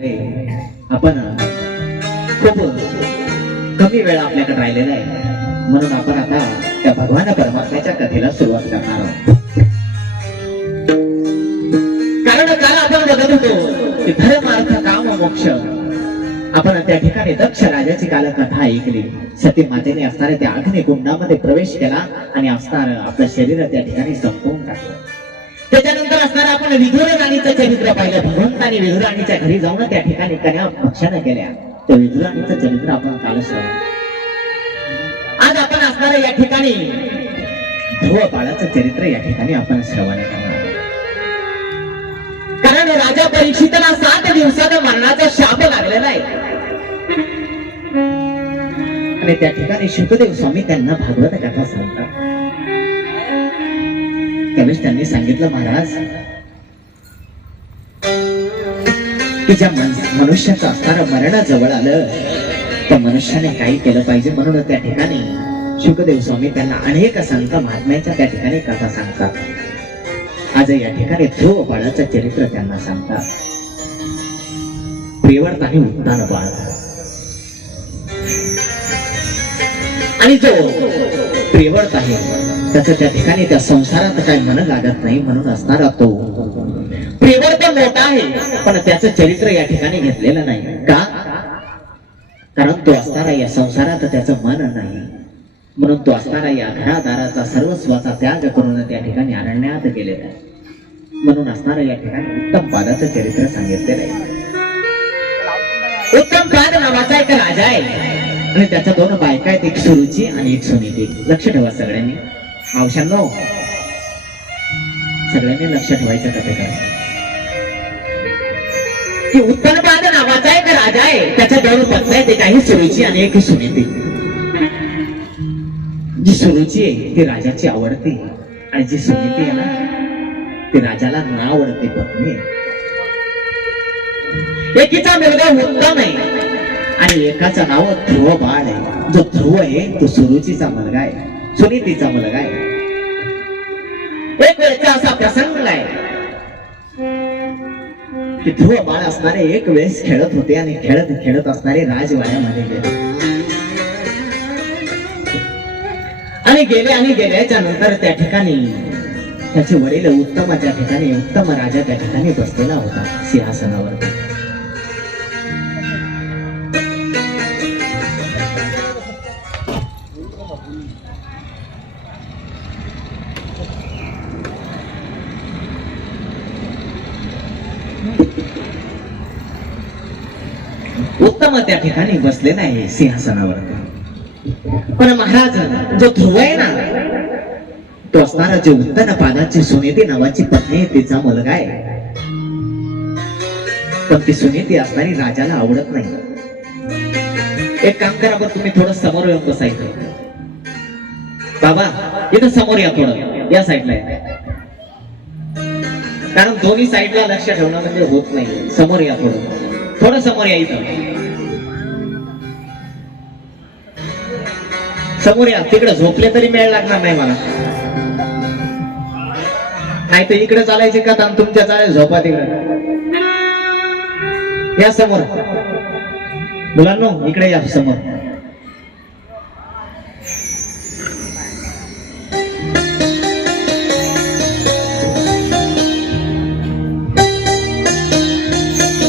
आपण खूप कमी वेळ आपल्याकडे राहिलेला आहे, म्हणून आपण आता त्या भगवान परमात्म्याच्या कथेला सुरुवात करणार आहोत. कारण काल आपण बघत होतो की धर्म अर्थ काम मोक्ष. आपण त्या ठिकाणी दक्ष राजाची काल कथा ऐकली. सती मातेने असणाऱ्या त्या अग्निकुंडामध्ये प्रवेश केला आणि असणार आपलं शरीर त्या ठिकाणी संपवून टाकलं. त्याच्यानंतर असणारा आपण विधुर राणीचं चरित्र पाहिलं. भगवंतानी विधुर राणीच्या घरी जाऊन त्या ठिकाणी कन्या भक्षण केल्या. त्या विधुर राणीचं चरित्र आपण काल श्रवण. आज आपण असणारा या ठिकाणी ध्रुव बाळाचं चरित्र या ठिकाणी आपण श्रवण करणार. कारण राजा परीक्षिताला 7 दिवसात मरणाचा शाप लागलेला आहे आणि त्या ठिकाणी शुकदेव स्वामी त्यांना भागवत कथा सांगतात. त्यावेळेस त्यांनी सांगितलं, महाराज की ज्या मनुष्याचं असणारं मरण जवळ आलं त्या मनुष्याने काही केलं पाहिजे. म्हणून त्या ठिकाणी शुकदेव स्वामी त्यांना अनेक संत महात्म्याच्या त्या ठिकाणी कथा सांगतात. आज या ठिकाणी ध्रुव बाळाचं चरित्र त्यांना सांगतात. प्रियव्रत आणि उत्तान बाळ आणि जो प्रियव्रत आहे त्याचं त्या ठिकाणी त्या संसारात काही मन लागत नाही, म्हणून असणारा तो प्रियव्रत मोठा आहे पण त्याचं चरित्र या ठिकाणी घेतलेलं नाही. का? कारण तो असणारा या संसारात त्याचं मन नाही, म्हणून तो असणारा या घरादाराचा सर्वस्वाचा त्याग करून त्या ठिकाणी अरण्यात गेलेला आहे. म्हणून असणारा या ठिकाणी उत्तम पादाचं चरित्र सांगितलेलं आहे. उत्तम पाद नावाचा एक राजा आहे आणि त्याच्या 2 बायका आहेत, एक सुरुची आणि एक सुनीती. लक्ष ठेवा सगळ्यांनी, मावशांनो सगळ्यांनी लक्ष ठेवायचं कथेकडे की उत्तमपाद नावाचा एक राजा आहे, त्याच्या 2 पत्नी आहेत, एक आहे सुरुची आणि एक सुनीती. जी सुरुची आहे ती राजाची आवडती आणि जी सुनीती आहे ना ती राजाला न आवडती पत्नी. एकीचा मुलगा उत्तम आहे आणि एकाचं नाव ध्रुव बाळ आहे. जो ध्रुव आहे तो सुरुचीचा मुलगा आहे, सुनीतीचा मुलगा आहे. एक वेळचा असा प्रसंग आहे की ध्रुव बाळ असणारे एक वेळेस खेळत होते आणि खेळत खेळत असणारे राजवाड्यामध्ये गेले आणि गेल्याच्या नंतर त्या ठिकाणी त्याचे वडील उत्तम त्या ठिकाणी उत्तम राजा त्या ठिकाणी बसलेला होता सिंहासनावर. उत्तम त्या ठिकाणी बसलेला आहे सिंहासनावर. पण महाराज जो ध्रुव आहे ना तो असणारा जो उत्तम पादाची सुनीती नावाची पत्नी आहे तिचा मुलगा आहे, पण ती सुनीती असणारी राजाला आवडत नाही. एक काम करा बरं, तुम्ही थोडं समोर येऊन बसायचं. बाबा इथं समोर या, थोडं या साईडला या, कारण दोन्ही साईडला लक्ष ठेवणं म्हणजे होत नाही. समोर या, थोडं समोर या, इथं समोर या. तिकडे झोपले तरी मेळ लागणार नाही मला, नाही तर इकडे चालायचे का तुमच्या चालेल झोपा तिकडे. या समोर मुलांनो, इकडे या समोर.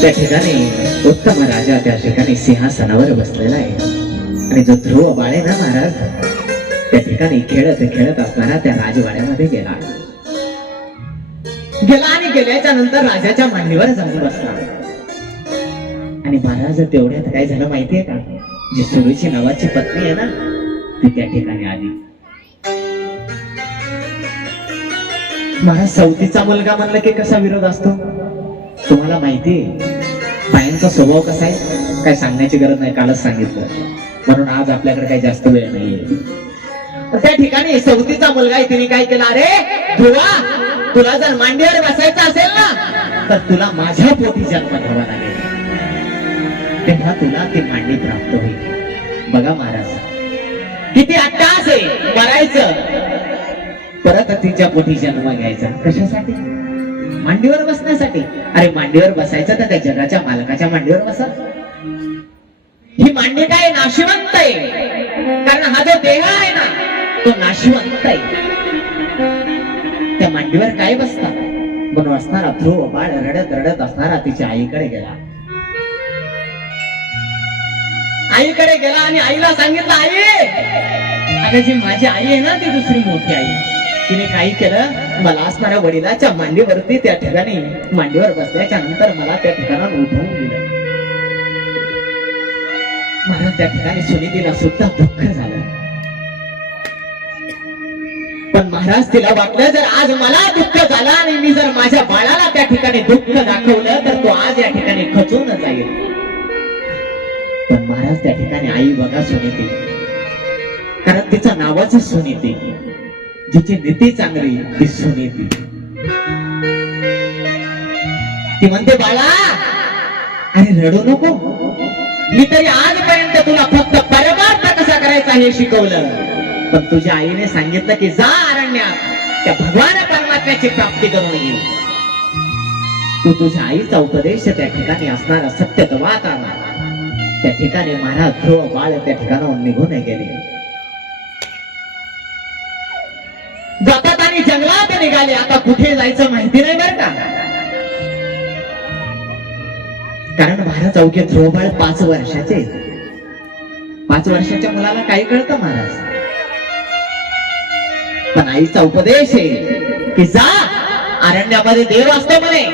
त्या ठिकाणी उत्तम राजा त्या ठिकाणी सिंहासनावर बसलेला आहे आणि जो ध्रुव बाळ आहे ना महाराज त्या ठिकाणी खेळत खेळत असताना त्या राजवाड्यामध्ये गेला आणि गेल्याच्या नंतर राजाच्या मांडीवर जाऊन बसला. आणि महाराज तेवढ्यात काय झालं माहितीये का? जी सुरुची नावाची पत्नी आहे ना ती त्या ठिकाणी आली. महाराज सवतीचा मुलगा म्हणलं की कसा विरोध असतो तुम्हाला माहितीये. बायांचा स्वभाव कसा आहे काय सांगण्याची गरज नाही, कालच सांगितलं. म्हणून आज आपल्याकडे काही जास्त वेळ नाहीये. त्या ठिकाणी सवतीचा मुलगा आहे, तिने काय केलं, अरे ध्रुवा तुला जर मांडीवर बसायचं असेल ना तर तुला माझ्या पोटी जन्म घ्यावा लागेल, तेव्हा तुला ती मांडी प्राप्त होईल. बघा महाराज किती अट्टास आहे, मरायचं परत तिच्या पोटी जन्म घ्यायचा. कशासाठी? मांडीवर बसण्यासाठी. अरे मांडीवर बसायचं तर त्या जगाच्या मालकाच्या मांडीवर बसा. ही मांडी काय नाशिवंत आहे, कारण हा जो देह आहे ना तो नाशिवंत आहे. त्या मांडीवर काय बसता म्हणून असणारा ध्रुव बाळ रडत रडत असणारा तिच्या आईकडे गेला. आईकडे गेला आणि आईला सांगितलं, आई अगं जी माझी आई आहे ना ती दुसरी मोठी आई. तिने काय केलं, मला असणाऱ्या वडिलाच्या मांडीवरती त्या ठिकाणी मांडीवर बसल्याच्या नंतर मला त्या ठिकाणावर उठवून दिलं. मला त्या ठिकाणी सुनीतीला सुद्धा दुःख झालं. पण महाराज तिला वाटलं जर आज मला दुःख झालं आणि मी जर माझ्या बाळाला त्या ठिकाणी दुःख दाखवलं तर तो आज या ठिकाणी खचून जाईल. पण महाराज त्या ठिकाणी आई बघा सुनीती, कारण तिचं नावच सुनीती, जिची नीती चांगली ती सुनीती. ती म्हणते बाळा अरे रडू नको, मी तरी आजपर्यंत तुला फक्त परमार्थ कसा करायचा हे शिकवलं, पण तुझ्या आईने सांगितलं की जा अरण्यात त्या भगवान परमात्म्याची प्राप्ती करून ये. तू तुझ्या आईचा उपदेश त्या ठिकाणी असणारा सत्य वाचा. त्या ठिकाणी महाराज ध्रुव बाळ त्या ठिकाणाहून निघून गेले. जातात आणि जंगलात निघाले. आता कुठे जायचं माहिती नाही बरं का, कारण महाराज अवघे ध्रुव बाळ 5 वर्षाचे. 5 वर्षाच्या मुलाला काही कळतं महाराज, पण आईचा उपदेश आहे की जा अरण्यामध्ये देव असतो म्हणे.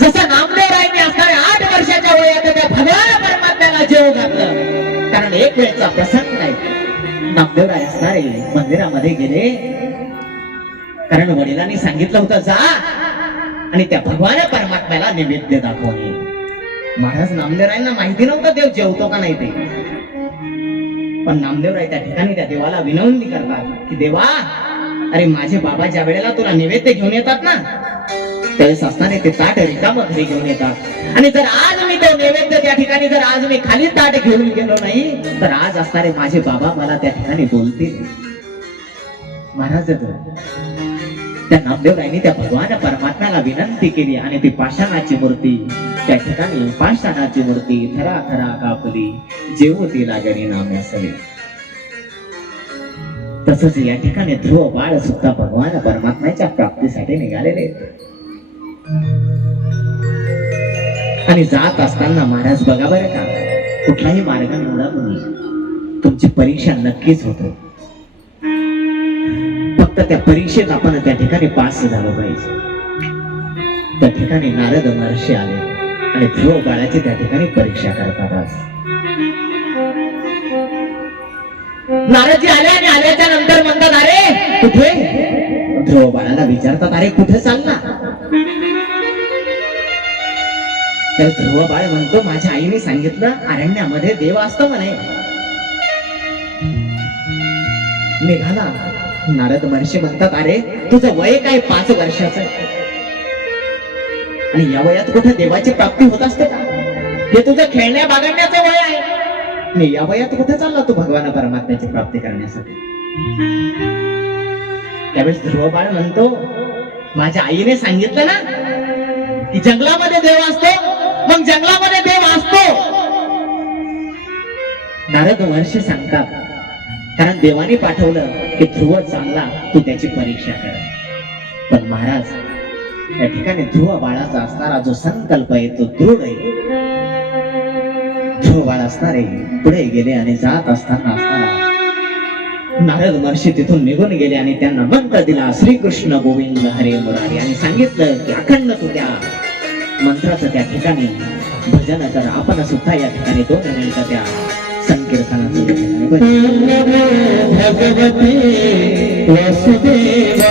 जसं नामदेवरायांनी असणाऱ्या 8 वर्षाच्या वयात त्या भगवान परमात्म्याला जेव घातलं, कारण एक वेळचा प्रसंग नाही. नामदेवराय असणारे मंदिरामध्ये गेले, कारण वडिलांनी सांगितलं होतं जा आणि त्या भगवान परमात्म्याला नैवेद्य दाखवून ये. महाराज नामदेवरायांना माहिती नव्हतं देव जेवतो का नाही ते, पण नामदेवराय त्या ठिकाणी त्या देवाला विनवणी करतात की देवा अरे माझे बाबा ज्या वेळेला तुला नैवेद्य घेऊन येतात ना त्यावेळेस असताना ते ताट रिकामं घरी घेऊन येतात, आणि जर आज मी तो नैवेद्य त्या ठिकाणी जर आज मी खाली ताट घेऊन गेलो नाही तर आज असणारे माझे बाबा मला त्या ठिकाणी बोलतील. महाराज त्या नामदेवरायांनी त्या भगवान परमात्म्याला विनंती केली आणि ती पाषाणाची मूर्ती त्या ठिकाणी पाषाणाची मूर्ती थरा थरा कापली, जेवती लागणी नाम्यासवे. तसंच या ठिकाणी ध्रुव बाळ सुद्धा भगवान परमात्म्याच्या प्राप्तीसाठी निघालेले. आणि जात असताना महाराज बघा बरं का, कुठलाही मार्ग निवडा तुम्ही, तुमची परीक्षा नक्कीच होते. फक्त त्या परीक्षेत आपण त्या ठिकाणी पास झालं पाहिजे. त्या ठिकाणी नारद महर्षी आले आणि ध्रुव बाळाची त्या ठिकाणी परीक्षा करतात. नारदजी आले आणि आल्याच्या नंतर म्हणतात अरे कुठे, ध्रुव बाळाला विचारतात अरे कुठे चालला. तर ध्रुव बाळ म्हणतो माझ्या आईने सांगितलं अरण्यामध्ये देव असतो म्हणे. निघाला. नारद महर्षी म्हणतात अरे तुझं वय काय 5 वर्षाचं, आणि या वयात कुठे देवाची प्राप्ती होत असते का, हे तुझं खेळण्या बागडण्याचं वय आहे, आणि या वयात कुठे चालला तू भगवान परमात्म्याची प्राप्ती करण्यासाठी. त्यावेळेस ध्रुव बाळ म्हणतो माझ्या आईने सांगितलं ना की जंगलामध्ये देव असतो, मग जंगलामध्ये देव असतो. नारद महर्षी सांगतात कारण देवाने पाठवलं की ध्रुव चालला तू त्याची परीक्षा कर. पण महाराज या ठिकाणी ध्रुव बाळाचा असणारा जो संकल्प आहे तो दृढ आहे. ध्रुव बाळ असणारे पुढे गेले आणि जात असताना असताना नारद महर्षी तिथून निघून गेले आणि त्यांना मंत्र दिला श्रीकृष्ण गोविंद हरे मुरारी, आणि सांगितलं की अखंड तू त्या मंत्राचं त्या ठिकाणी भजन कर. आपण सुद्धा या ठिकाणी 2 मिनिटं त्या संकीर्तनाचं भगवती वासुदेवा.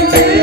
Thank you.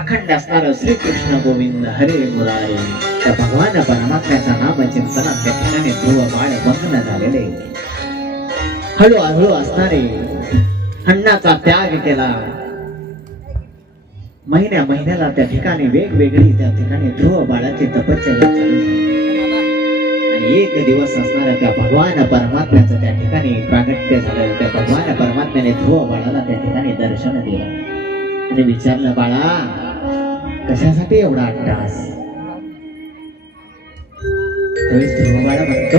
अखंड असणारं श्री कृष्ण गोविंद हरे मुरारी त्या भगवान परमात्म्याचा नाम चिंतनात त्या ठिकाणी ध्रुव बाळ भंगन झालेले. हळूहळू असणारे अन्नाचा त्याग केला. महिन्याला त्या ठिकाणी वेगवेगळी त्या ठिकाणी ध्रुव बाळाची तपश्चर्या चालू झाली. आणि एक दिवस असणाऱ्या त्या भगवान परमात्म्याचं त्या ठिकाणी प्रागट्य झालं. त्या भगवान परमात्म्याने ध्रुव बाळाला त्या ठिकाणी दर्शन दिलं आणि विचारलं, बाळा कशासाठी एवढा अट्टास? ध्रुव बाळा म्हणतो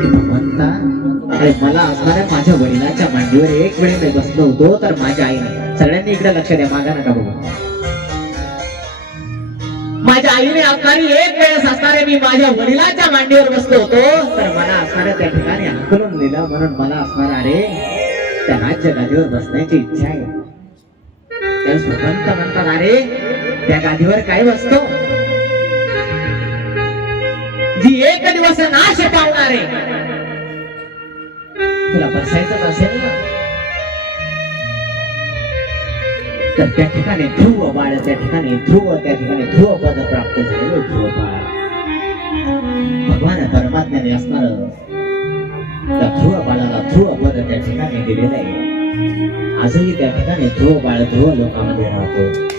की भगवंता, अरे मला असणाऱ्या माझ्या वडिलांच्या मांडीवर एक वेळ मी बसलो होतो तर माझ्या आईने, सगळ्यांनी इकडे लक्ष द्या, मागा नका बघू, माझ्या आईने असणारी एक वेळेस असणारे मी माझ्या वडिलांच्या मांडीवर बसलो होतो तर मला असणाऱ्या त्या ठिकाणी हाकलून दिलं, म्हणून मला असणार अरे त्या राज्य गादीवर बसण्याची इच्छा आहे. त्यावेळेस भगवंत म्हणतात, अरे त्या गादीवर काय बसतो जी एक दिवस नाश पावणार आहे, तुला बसायचंच असेल ना तर त्या ठिकाणी ध्रुव बाळ, त्या ठिकाणी ध्रुव पद प्राप्त झालेलं ध्रुव बाळ भगवान परमात्म्याने असणार त्या ध्रुव बाळाला ध्रुव पद त्या ठिकाणी दिलेलं आहे. आजही त्या ठिकाणी ध्रुव बाळ ध्रुव लोकांमध्ये राहतो.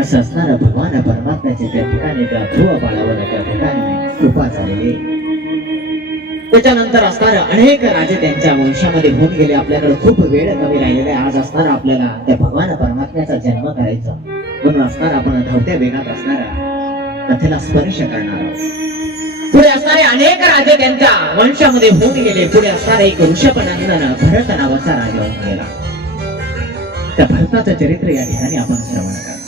असं असणारं भगवान परमात्म्याचे त्या ठिकाणी त्या ध्रुव बाळावर त्या ठिकाणी कृपा झालेली. त्याच्यानंतर असणारे अनेक राजे त्यांच्या वंशामध्ये होऊन गेले. आपल्याकडे खूप वेळ कमी राहिलेला आहे. आज असणार आपल्याला त्या भगवान परमात्म्याचा जन्म करायचा, म्हणून असणार आपण धावत्या वेगात असणाऱ्या कथेला स्पर्श करणार आहोत. पुढे असणारे अनेक राजे त्यांच्या वंशामध्ये होऊन गेले. पुढे असणारा एक ऋषभनंदन भरत नावाचा राजा होऊन गेला. त्या भरताचं चरित्र या ठिकाणी आपण श्रवण करा.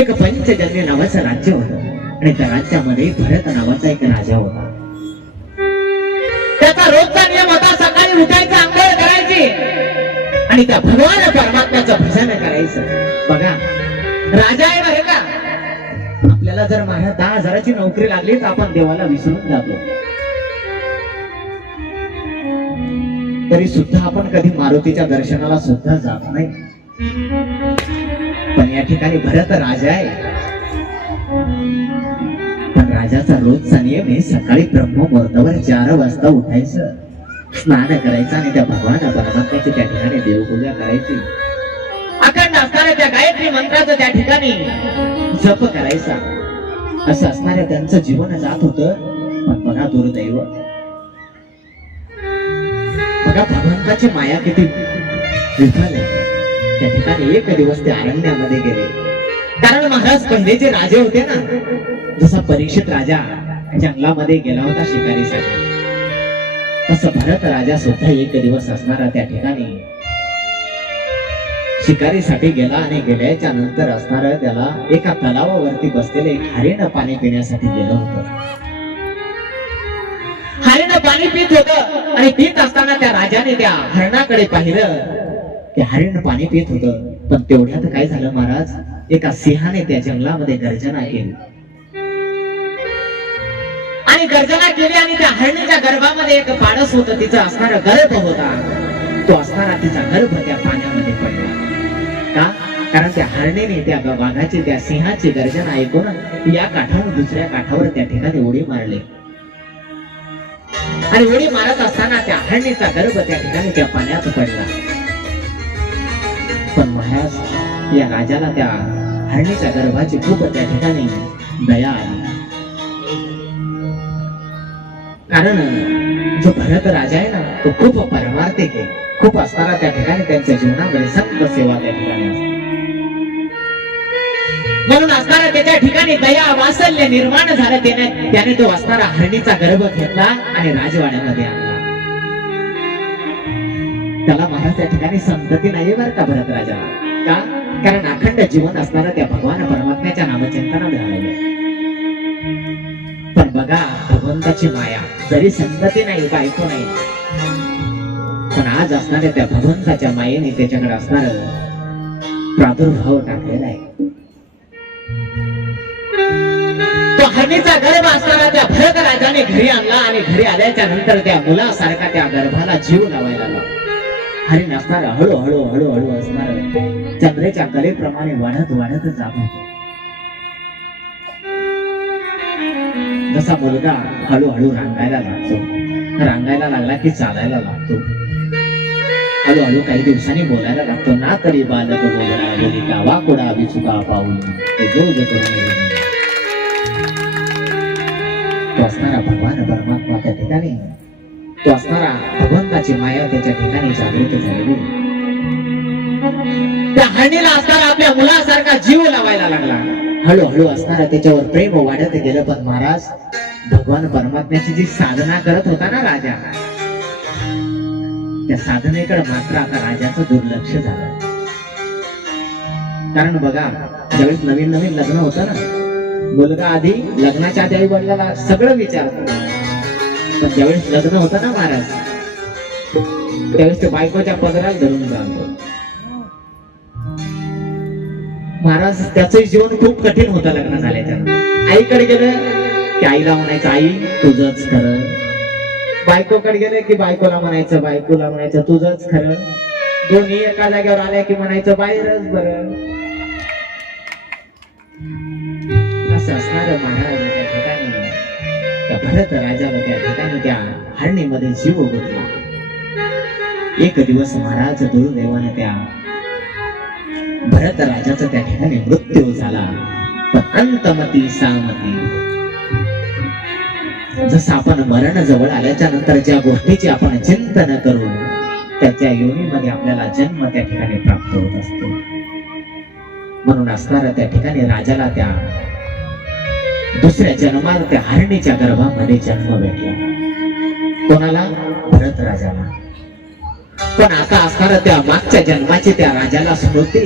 एक पंचजन्य नावाचं राज्य होतं आणि त्या राज्यामध्ये भरत नावाचा एक राजा होता. त्याचा रोजचा नियम होता सकाळी उठायचं, आंघोळ करायची आणि त्या भगवान परमात्म्याचं भजन करायचं. बघा, राजा आहे बरं का. आपल्याला जर महाराज 10,000ची नोकरी लागली तर आपण देवाला विसरून जातो. तरी सुद्धा आपण कधी मारुतीच्या दर्शनाला सुद्धा जात नाही. पण या ठिकाणी भरत राजा आहे. पण राजाचा रोजचा नियम आहे सकाळी ब्रह्ममुहूर्तावर 4 वाजता उठायचं, स्नान करायचं आणि त्या भगवान परमात्म्याची त्या ठिकाणी देवपूजा करायची. अखंड असणाऱ्या त्या गायत्री मंत्राचं त्या ठिकाणी जप करायचा. असं असणाऱ्या त्यांचं जीवन जात होतं. पण बघा दुर्दैव, बघा भगवंताची माया किती विफल आहे. त्या ठिकाणी एक दिवस ते अरण्यामध्ये गेले. कारण महाराज पहिले जे राजे होते ना, जसा परीक्षित राजा जंगलामध्ये गेला होता शिकारीसाठी, तसं भरत राजा सुद्धा एक दिवस असणारा त्या ठिकाणी शिकारीसाठी गेला. आणि गेल्याच्या नंतर असणारा त्याला एका तलावावरती बसलेले एक हरिण पाणी पिण्यासाठी गेलं होतं. हरिण पाणी पित होतं आणि पित असताना त्या राजाने त्या हरणाकडे पाहिलं की हरिण पाणी पित होतं. पण तेवढ्यात काय झालं महाराज, एका सिंहाने त्या जंगलामध्ये गर्जना केली आणि गर्जना केली आणि त्या हरणीच्या गर्भामध्ये एक पाडस होतं, तिचं असणारा गर्भ होता. तो असणारा तिचा गर्भ त्या पाण्यामध्ये पडला. का? कारण त्या हरणीने त्या वाघाची, त्या सिंहाची गर्जना ऐकून या काठावर दुसऱ्या काठावर त्या ठिकाणी उडी मारली आणि उडी मारत असताना त्या हरणीचा गर्भ त्या ठिकाणी त्या पाण्यात पडला. पण महाराज या राजाला त्या हरणीच्या गर्भाची खूप त्या ठिकाणी दया आली. कारण जो भरत राजा आहे ना, तो खूप परमार्थिक आहे. खूप असताना त्या ठिकाणी त्यांच्या जीवनामध्ये संत सेवा त्या ठिकाणी असते. म्हणून असणारा त्याच्या ठिकाणी दया वात्सल्य निर्माण झालं. त्याने तो असणारा हरणीचा गर्भ घेतला आणि राजवाड्यामध्ये आणला. त्याला महाराज त्या ठिकाणी संतती नाही बरं का भरत राजाला. का? कारण अखंड जीवन असणारा त्या भगवान परमात्म्याच्या नामचिंतनात घालवलं. पण बघा भगवंताची माया, जरी संतती नाही, बायको नाही, पण आज असणाऱ्या त्या भगवंताच्या मायेने त्याच्याकडे असणार प्रादुर्भाव टाकलेला आहे. तो हरणीचा गर्भ असणारा त्या भरत राजाने घरी आणला आणि घरी आल्याच्या नंतर त्या मुलासारखा त्या गर्भाला जीव लावायला लावला. हरिण असणार हळूहळू हळूहळू असणार चंद्रेच्या कलेप्रमाणे वाढत वाढत जात होत. जसा मुलगा हळूहळू रांगायला लागतो, रांगायला लागला की चालायला लागतो, हळूहळू काही दिवसांनी बोलायला लागतो. ना तरी बालक बोलला बोलिका वाकुडा विचुका पाऊल ते जो जो करून तो असणारा भगवान परमात्मा त्या ठिकाणी, तो असणारा भगवंताची माया त्याच्या ठिकाणी जागृत झालेली. त्या हरणीला असणारा आपल्या मुलासारखा जीव लावायला लागला. हळूहळू असणारा त्याच्यावर प्रेम वाढत गेलं. पण महाराज भगवान परमात्म्याची जी साधना करत होता ना राजा, त्या साधनेकडे मात्र आता राजाचं दुर्लक्ष झालं. कारण बघा, ज्यावेळेस नवीन नवीन लग्न होतं ना, मुलगा आधी लग्नाच्या आधी आई वडिलांना सगळं विचारतो. पण ज्यावेळेस लग्न होतं ना महाराज, त्यावेळेस ते बायकोच्या पदराला धरून जातो. महाराज त्याचं जीवन खूप कठीण होतं लग्न झाल्याच्या. आईकडे गेलं की आईला म्हणायचं आई तुझंच खरं, बायकोकडे गेलं की बायकोला म्हणायचं तुझंच खरं. दोन्ही एका जागेवर आल्या की म्हणायचं बाहेरच बरं. असं असणार महाराज त्या ठिकाणी त्या भरत राजाला त्या ठिकाणी त्या हरणीमध्ये जीव गुंतला. एक दिवस महाराज दुर्दैवाने त्या भरत राजाचा त्या ठिकाणी मृत्यू झाला. पण अंतमती सामती, जसं आपण मरण जवळ आल्याच्या नंतर ज्या गोष्टीचे आपण चिंतन करू, त्याच्या योनीमध्ये आपल्याला जन्म त्या ठिकाणी प्राप्त होत असतो. म्हणून असणारा त्या ठिकाणी राजाला त्या दुसऱ्या जन्मात त्या हरणीच्या गर्भामध्ये जन्म भेटला. कोणाला? भरत राजाला. पण आता असणारा त्या मागच्या जन्माची त्या राजाला स्मृती,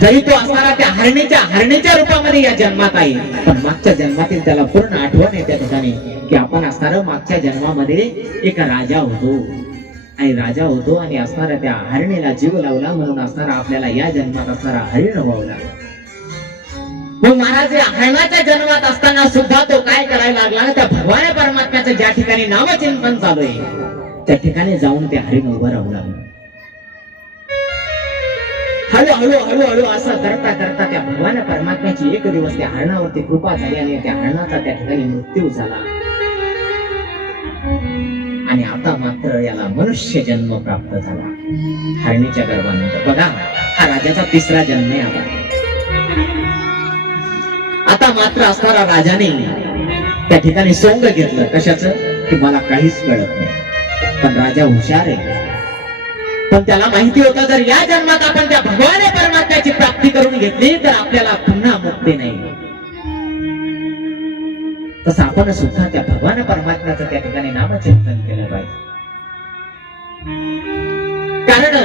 जरी तो असणारा त्या हरणीच्या रूपामध्ये या जन्मात आहे, पण मागच्या जन्मातील त्याला पूर्ण आठवण आहे त्या ठिकाणी की आपण असणारा मागच्या जन्मामध्ये एक राजा होतो आणि असणारा त्या हरणीला जीव लावला, म्हणून असणारा आपल्याला या जन्मात असणारा हरिण व्हावला. मग महाराज हरणाच्या जन्मात असताना सुद्धा तो काय करायला लागला? त्या भगवान परमात्म्याचं ज्या ठिकाणी नामचिंतन चालू आहे त्या ठिकाणी जाऊन ते हरिण उभं राहू लागलं. हळूहळू असं करता करता त्या भगवान परमात्म्याची एक दिवस त्या हरणावरती कृपा झाली आणि त्या हरणाचा त्या ठिकाणी मृत्यू झाला. आणि आता मात्र याला मनुष्य जन्म प्राप्त झाला हरणीच्या गर्भानंतर. बघा, हा राजाचा तिसरा जन्म आहे. आता मात्र असणारा राजाने त्या ठिकाणी सोंग घेतलं. कशाचं? की मला काहीच कळत नाही. पण राजा हुशार आहे, पण त्याला माहिती होतं जर या जन्मात आपण त्या भगवान परमात्म्याची प्राप्ती करून घेतली तर आपल्याला पुन्हा मुक्ती नाही. तसं आपण सुद्धा त्या भगवान परमात्म्याचं त्या ठिकाणी नामचिंतन केलं पाहिजे. कारण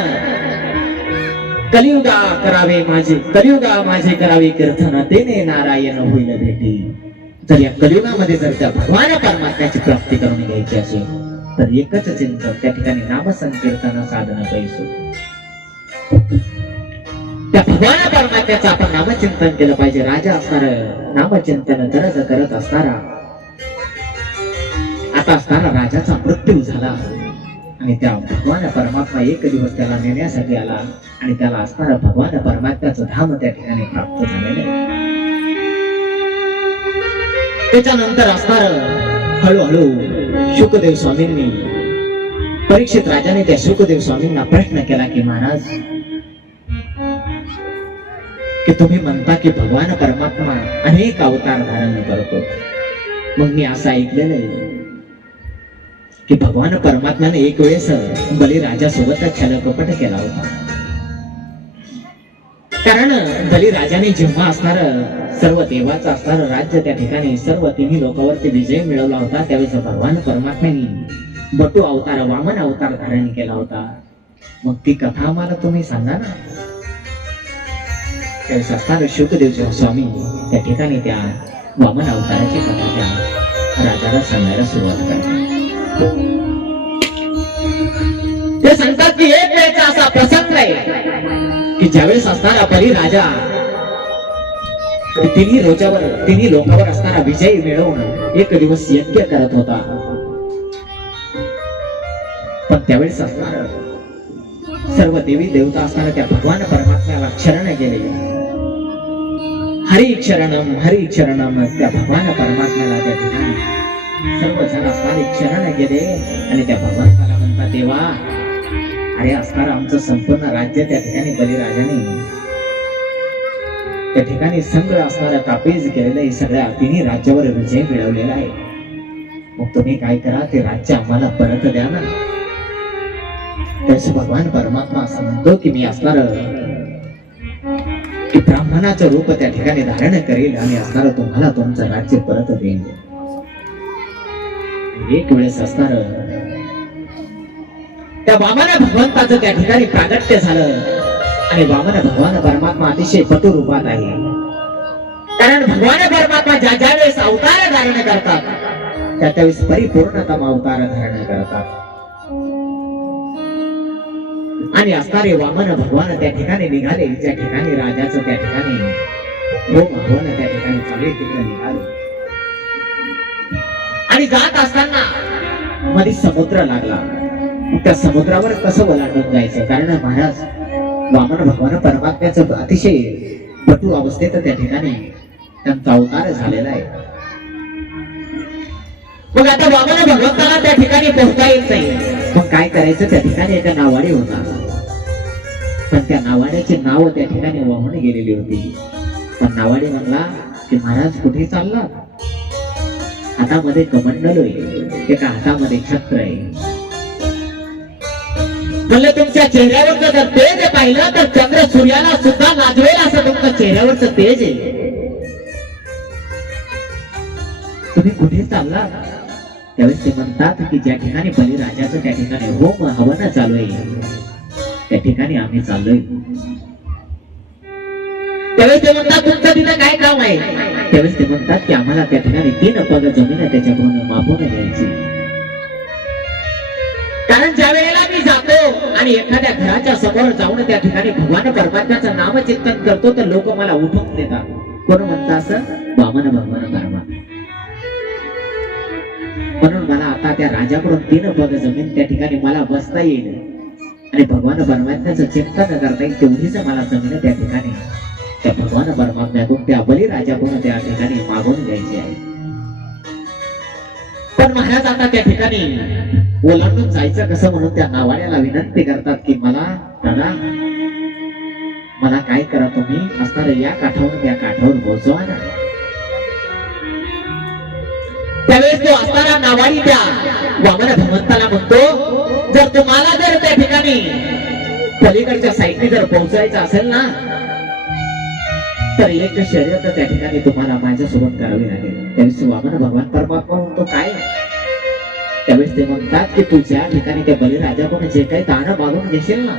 कलियुगा माझे करावे कीर्तन, तेने नारायण होईल भेटी. तर या कलियुगामध्ये जर त्या भगवान परमात्म्याची प्राप्ती करून घ्यायची असेल तर एकच चिंतन, त्या ठिकाणी नामसंकीर्तन साधन पैसो. त्या भगवान परमात्म्याचं आपण नामचिंतन केलं पाहिजे. राजा असणार नामचिंतन करत असणारा आता असणारा राजाचा मृत्यू झाला आणि त्या भगवान परमात्मा एक दिवस त्याला नेण्यासाठी आला आणि त्याला असणारा भगवान परमात्म्याचं धाम त्या ठिकाणी प्राप्त झालेलं. त्याच्यानंतर असणार हळूहळू शुकदेव स्वामींनी, परीक्षित राजाने त्या शुकदेव स्वामींना प्रश्न केला की महाराज, की तुम्ही म्हणता की भगवान परमात्मा अनेक अवतार धारण करतो. मग मी असं ऐकलेलं आहे की भगवान परमात्म्याने एक वेळेस बलिराजासोबत छलकपट केला होता. कारण बलिराजाने जेव्हा असणार सर्व देवाचं असणार राज्य त्या ठिकाणी सर्व तिन्ही लोकांवरती विजय मिळवला होता, त्यावेळेस भगवान परमात्म्याने बटू अवतार, वामन अवतार धारण केला होता. मग ती कथा आम्हाला तुम्ही सांगा ना. त्यावेळेस असणार शुकदेव स्वामी त्या ठिकाणी त्या वामन अवताराची कथा त्या राजाला सांगायला सुरुवात करतात. ते सांगतात की एक वेळचा असा प्रसंग आहे की ज्यावेळेस असणारा बलिराजा तिन्ही लोकांवर असणारा विजय मिळवून एक दिवस यज्ञ करत होता. पण त्यावेळेस असणार सर्व देवी देवता असणारा त्या भगवान परमात्म्याला शरण गेले. हरी शरणम त्या भगवान परमात्म्याला त्या ठिकाणी सर्व जण असणारे शरण गेले आणि त्या भगवंताला म्हणतात, देवा, अरे असणार आमचं संपूर्ण राज्य त्या ठिकाणी बलिराजाने त्या ठिकाणी संग्र असणारा तापेज केलेलं आहे, सगळ्या तिन्ही राज्यावर विजय मिळवलेला आहे. मग तुम्ही काय करा, ते राज्य आम्हाला परत द्या ना. त्याच भगवान परमात्मा असं म्हणतो की मी असणार की ब्राह्मणाचं रूप त्या ठिकाणी धारण करेल आणि असणार तुम्हाला तुमचं राज्य परत देईल. एक वेळेस असणार त्या वामन भगवंताचं त्या ठिकाणी प्रागट्य झालं आणि वामन भगवान परमात्मा अतिशय पटू रूपात आहे. कारण भगवान परमात्मा ज्या ज्या वेळेस अवतार धारण करतात त्या त्यावेळेस परिपूर्णतम अवतार धारण करतात. आणि असणारे वामन भगवान त्या ठिकाणी निघाले, ज्या ठिकाणी राजाचं त्या ठिकाणी भगवान त्या ठिकाणी चालू तिकडे निघाले. आणि जात असताना मध्ये समुद्र लागला. त्या समुद्रावर कसं ओलांडून जायचं, कारण महाराज वामन भगवान परमात्म्याचं अतिशय पटू अवस्थेत त्या ठिकाणी त्यांचा अवतार झालेला आहे. मग आता वामन भगवंताला त्या ठिकाणी पोहोचता येत नाही. मग काय करायचं, त्या ठिकाणी एका नावाडी होता, पण त्या नावाड्याचे नाव त्या ठिकाणी वाहून गेलेली होती. पण नावाडी म्हणला की महाराज कुठे चालला, हातामध्ये कमंडल आहे, एका हातामध्ये छत्र आहे. म्हणलं तुमच्या चेहऱ्यावरचं जर तेज पाहिलं तर चंद्र सूर्याला सुद्धा लाजवेल असं तुमच्या चेहऱ्यावरचं तेज आहे. तुम्ही कुठे चालला? त्यावेळेस ते म्हणतात की ज्या ठिकाणी बलिराजाचं त्या ठिकाणी होम हवन चालू आहे त्या ठिकाणी आम्ही चाललोय. त्यावेळेस ते म्हणतात तुमचं तिथं काय काम आहे? त्यावेळेस ते म्हणतात की आम्हाला त्या ठिकाणी 3 पग जमीन त्याच्याकडून मापून घ्यायची. कारण ज्या वेळेला मी जातो आणि एखाद्या घराच्या समोर जाऊन त्या ठिकाणी भगवान परमात्म्याचं नाम चिंतन करतो तर लोक मला उठवून देतात. कोण म्हणतं असं? वामन भगवान परमात्मा. म्हणून मला आता त्या राजाकडून 3 पग जमीन त्या ठिकाणी मला बसता येईल आणि भगवान परमात्म्याचं चिंतन करता येईल तेवढीच मला जमीन त्या ठिकाणी त्या भगवान परमात्म्याकडून त्या बलिराजाकडून त्या ठिकाणी मागून घ्यायची आहे. पण महाराज आता त्या ठिकाणी ओलांडून जायचं कसं म्हणून त्या नावाड्याला विनंती करतात की मला दादा मला काय करा तुम्ही असणार या काठावरून त्या काठावर पोहोचवा ना. त्यावेळेस तो असणारा नावाडी त्या वामन भगवंताला म्हणतो जर तुम्हाला जर त्या ठिकाणी पलीकडच्या साईडने जर पोहोचायचं असेल ना तर एक शर्यत त्या ठिकाणी तुम्हाला माझ्यासोबत करावी लागेल. त्यावेळेस वामन भगवान परमात्मा म्हणतो काय? त्यावेळेस ते म्हणतात की तू ज्या ठिकाणी त्या बलिराजाकडून जे काही दान मागून घेशील ना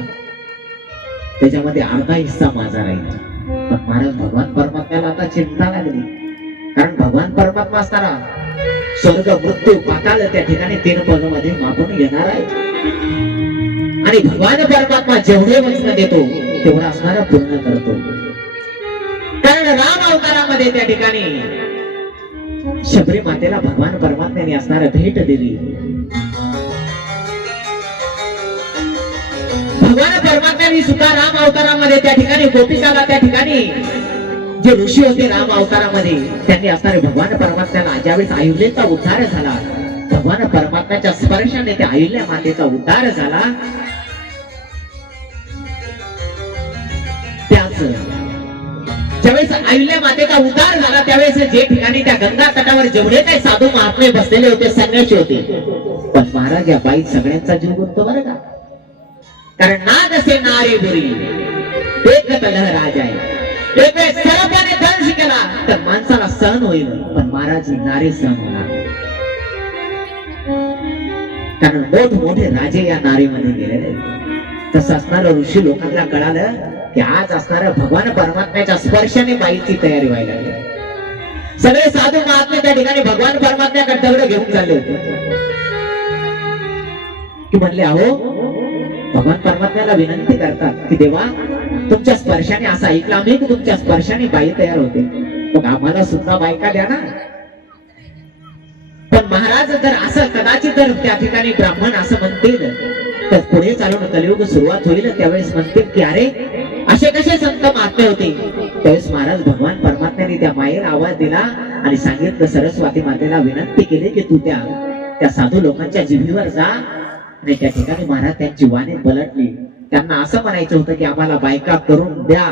त्याच्यामध्ये अर्धा हिस्सा माझा राहील. पण महाराज भगवान परमात्म्याला आता चिंता लागली. कारण भगवान परमात्मा असताना स्वर्ग मृत्यू पाताळ त्या ठिकाणी 3 पग मध्ये मापून घेणार आहे आणि भगवान परमात्मा जेवढे वचन देतो तेवढा असणारा पूर्ण करतो. कारण राम अवतारामध्ये त्या ठिकाणी शबरी मातेला भगवान परमात्म्याने असणारा भेट दिली. भगवान परमात्म्याने सुद्धा राम अवतारामध्ये त्या ठिकाणी गोपिकाला त्या ठिकाणी जे ऋषी होते राम अवतारामध्ये त्यांनी असणारे भगवान परमात्म्याला ज्यावेळेस अहिल्याचा उद्धार झाला भगवान परमात्म्याच्या स्पर्शाने त्या अहिल्या मातेचा उद्धार झाला. त्याच ज्यावेळेस अहिल्या मातेचा उद्धार झाला त्यावेळेस जे ठिकाणी त्या गंगा तटावर जेवढे काही साधू महात्मे बसलेले होते संन्यासी होते पण महाराज या बाई सगळ्यांचा जीव गुंतो बरं का. कारण नाद असे नारे बुरी देखत लहराज आहे. एक वेळ सर्वांनी दंश केला तर माणसाला सहन होईल पण महाराज नारे सहन होणार. कारण मोठमोठे राजे या नारेमध्ये गेलेले. तसं असणारं ऋषी लोकांना कळालं की आज असणाऱ्या भगवान परमात्म्याच्या स्पर्शाने बाईची तयारी व्हायला लागली. सगळे साधू महात्मे त्या ठिकाणी भगवान परमात्म्याकडे दगड घेऊन चालले होते की म्हणले अहो भगवान परमात्म्याला विनंती करतात की देवा तुमच्या स्पर्शाने असं ऐकलं आम्ही की तुमच्या स्पर्शाने बाई तयार होते मग आम्हाला सुद्धा बायका द्या ना. पण महाराज जर असं कदाचित जर त्या ठिकाणी ब्राह्मण असं म्हणतील तर पुढे चालून कलियुग सुरुवात होईल. त्यावेळेस म्हणतील की अरे असे कसे संत महात्मे होते. त्यावेळेस महाराज भगवान परमात्म्याने त्या मायेला आवाज दिला आणि सांगितलं सरस्वती मातेला विनंती केली की तू त्या साधू लोकांच्या जिभेवर जा आणि त्या ठिकाणी महाराज त्यांची वाणी पलटली. त्यांना असं म्हणायचं होतं की आम्हाला बायका करून द्या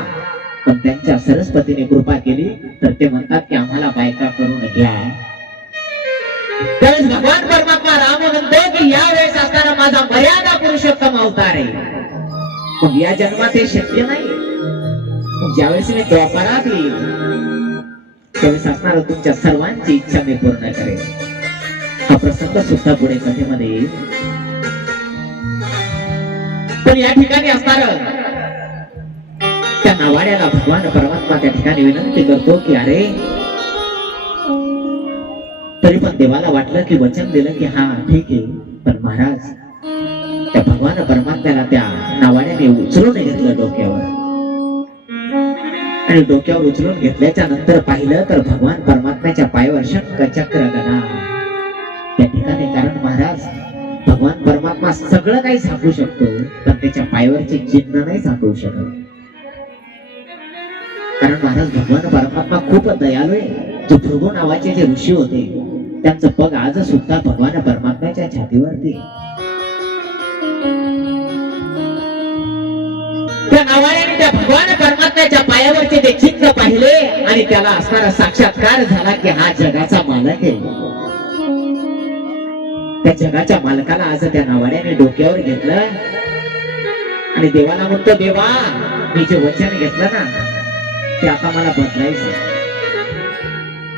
पण त्यांच्या सरस्वतीने कृपा केली तर ते म्हणतात की आम्हाला बायका करून घ्या. त्यावेळेस भगवान परमात्मा राम म्हणतो की या वेळेस असताना माझा मर्यादा पुरुषोत्तम अवतार आहे मग या जन्मात हे शक्य नाही. मग ज्यावेळेस मी द्वापारात येईल त्यावेळेस असणार तुमच्या सर्वांची इच्छा मी पूर्ण करेन. हा प्रसंग सुद्धा पुढे कथेमध्ये येईल. पण या ठिकाणी असणार त्या नावाड्याला भगवान परमात्मा त्या ठिकाणी विनंती करतो की अरे तरी पण देवाला वाटलं की वचन दिलं की हा ठीक आहे पण महाराज त्या भगवान परमात्म्याला त्या नावाड्याने उचलून घेतलं डोक्यावर आणि डोक्यावर उचलून घेतल्याच्या नंतर पाहिलं तर भगवान परमात्म्याच्या पायावर शंख चक्र गदा त्या ठिकाणी. कारण महाराज भगवान परमात्मा सगळं काही झाकू शकतो पण त्याच्या पायावरचे चिन्ह नाही झाकू शकत. कारण महाराज भगवान परमात्मा खूप दयाळू आहे. जे भृगु नावाचे जे ऋषी होते त्यांचं पग आज सुद्धा भगवान परमात्म्याच्या छातीवरती. त्या नावाने त्या भगवान परमात्म्याच्या पायावरचे ते चिन्ह पाहिले आणि त्याला असणारा साक्षात्कार झाला की हा जगाचा मालक आहे. त्या जगाच्या मालकाला आज त्या नावाड्याने डोक्यावर घेतलं आणि देवाला म्हणतो देवा मी जे वचन घेतलं ना ते आता मला बदलायचं.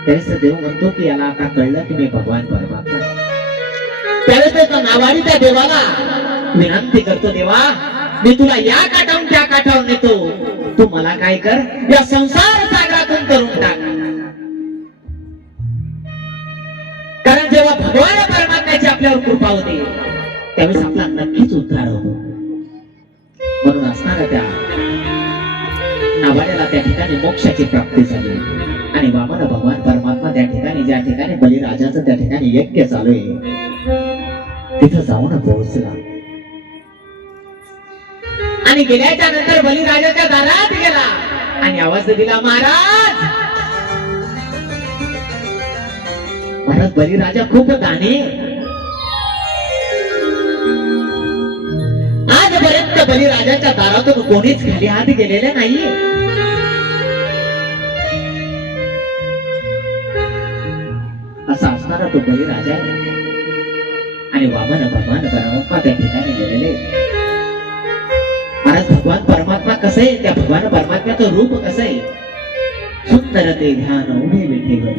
त्यावेळेस देव म्हणतो की याला आता कळलं की मी भगवान परमात्मा आहे. त्यावेळेस तो नावाडी त्या देवाला विनंती करतो, देवा मी तुला या काठावून त्या काठावर नेतो, तू मला काय कर, या संसार सागरातून करून टाक. कारण जेव्हा भगवान परमात्म्याची आपल्यावर कृपा होते त्यावेळेस आपला नक्कीच उद्धार होतो. म्हणून असणाऱ्या त्या नावाड्याला त्या ठिकाणी मोक्षाची प्राप्ती झाली आणि वामन भगवान परमात्मा त्या ठिकाणी, ज्या ठिकाणी बलिराजाचं त्या ठिकाणी यज्ञ चालू आहे तिथं जाऊन पोहोचला. आणि गेल्याच्या नंतर बलिराजाच्या दारात गेला आणि आवाज दिला, महाराज. महाराज बलिराजा खूप दानी, आजपर्यंत बलिराजाच्या दारातून कोणीच खाली हात गेलेले नाही. असा असणारा तो बलिराजा आहे आणि वामन भगवान परमात्मा त्या ठिकाणी गेलेले. महाराज भगवान परमात्मा कसं आहे, त्या भगवान परमात्म्याचं रूप कसं आहे, सुंदर ते ध्यान उभे विठेवर.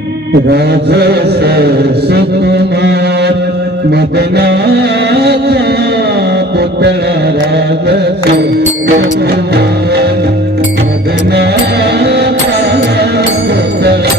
राजस सुकुमार मदनाचा पुतळा, राजस सुकुमार मदनाचा पुतळा,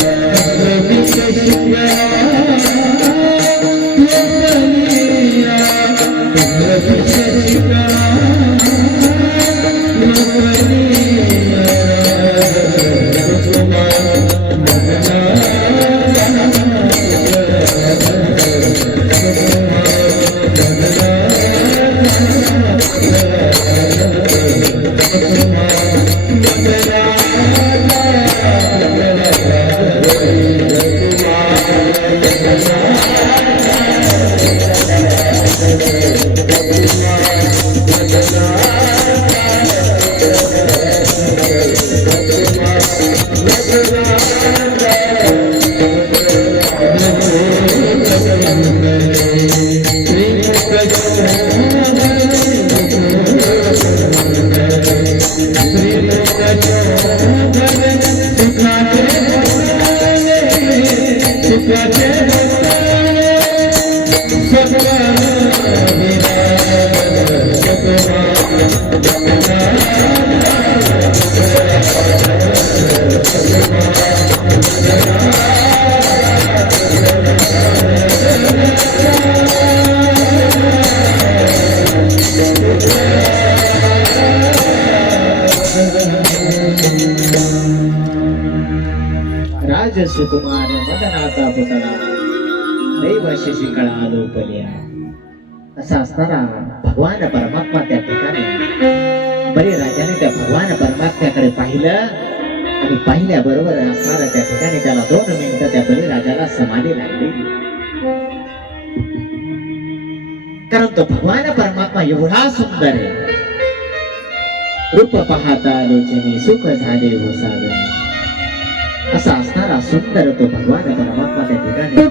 राजस सुकुमार सुकुमार मदनाचा पुतळा दैव शिशिकळा लोपल्या. असा असणारा भगवान परमात्मा त्या ठिकाणी बलिराजाने त्या भगवान परमात्म्याकडे पाहिलं आणि पाहिल्याबरोबर असणारा त्या ठिकाणी त्याला 2 मिनिटं त्या बलिराजाला समाधी लागली. कारण तो भगवान परमात्मा एवढा सुंदर आहे, रूप पाहता लोचनी सुख झाले हो सागर. असा असणारा सुंदर तो भगवान परमात्मा त्या ठिकाणी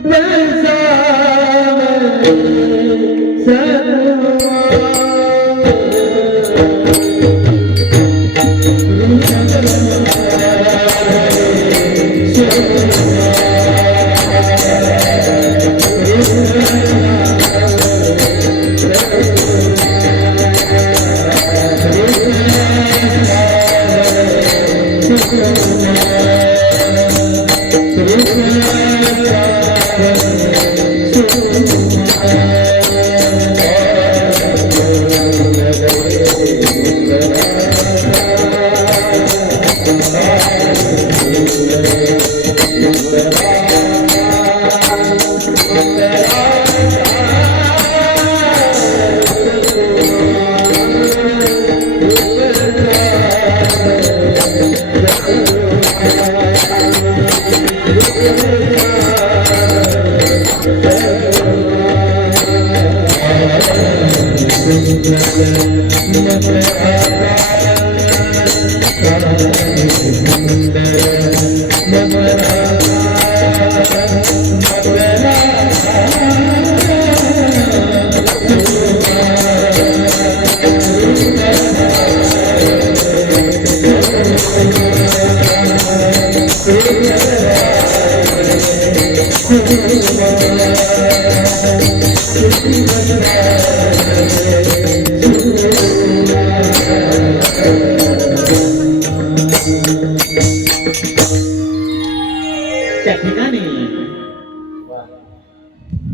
त्या ठिकाणी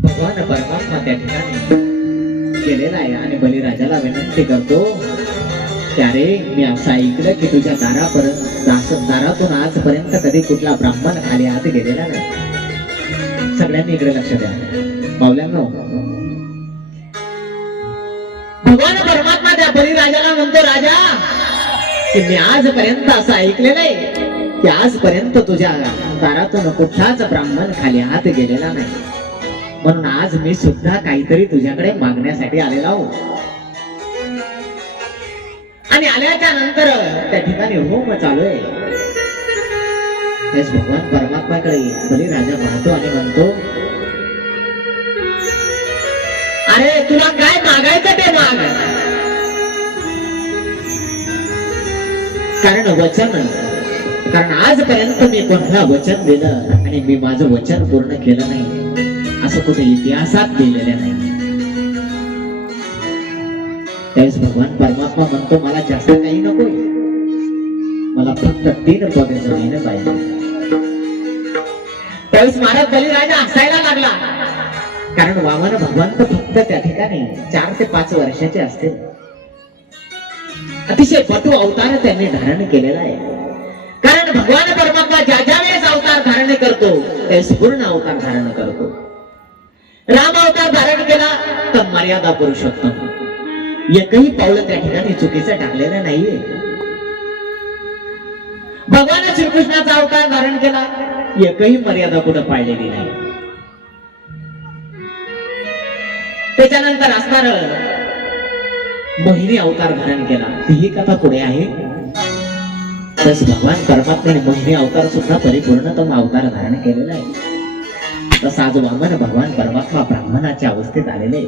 भगवान परमात्मा त्या ठिकाणी गेलेला आहे आणि बलिराजाला विनंती करतो त्यारे मी असं ऐकलं की तुझ्या दारातून आजपर्यंत कधी कुठला ब्राह्मण खाली हात गेलेला नाही. सगळ्यांनी इकडे लक्ष द्या पावल्यांनो. भगवान परमात्मा त्या बलिराजाला म्हणतो राजा की मी आजपर्यंत असं ऐकलेलं आहे की आजपर्यंत तुझ्या दारातून कुठलाच ब्राह्मण खाली हात गेलेला नाही. म्हणून आज मी सुद्धा काहीतरी तुझ्याकडे मागण्यासाठी आलेला आहो. आणि आल्याच्या नंतर त्या ठिकाणी होम चालू आहे. तेच भगवान परमात्माकडे बलिराजा पाहतो आणि म्हणतो अरे तुला काय मागायचं ते माग. कारण आजपर्यंत मी कोणाला वचन दिलं आणि मी माझं वचन पूर्ण केलं नाही असं कुठे इतिहासात लिहिलेलं नाही. त्यावेळेस भगवान परमात्मा म्हणतो मला जास्त काही नकोय, मला फक्त 3 पग जमीन पाहिजे. त्यावेळेस महाराज बलिराजा हसायला लागला. कारण वामन भगवान तर फक्त त्या ठिकाणी 4 ते 5 वर्षाचे असतील. अतिशय पटू अवतार त्यांनी धारण केलेला आहे. कारण भगवान परमात्मा ज्या ज्या वेळेस अवतार धारण करतो त्यावेळेस पूर्ण अवतार धारण करतो. राम अवतार धारण केला तर मर्यादा पुरुषोत्तम. एकही पाऊल त्या ठिकाणी चुकीचं टाकलेलं नाहीये. भगवान श्रीकृष्णाचा अवतार धारण केला एकही मर्यादा कुठं पाळलेली नाही. त्याच्यानंतर असणार मोहिनी अवतार धारण केला ही कथा पुढे आहे. तस भगवान परमात्म्याने मोहिनी अवतार सुद्धा परिपूर्णतम अवतार धारण केलेला आहे. तसा आज वामन भगवान परमात्मा ब्राह्मणाच्या अवस्थेत आलेले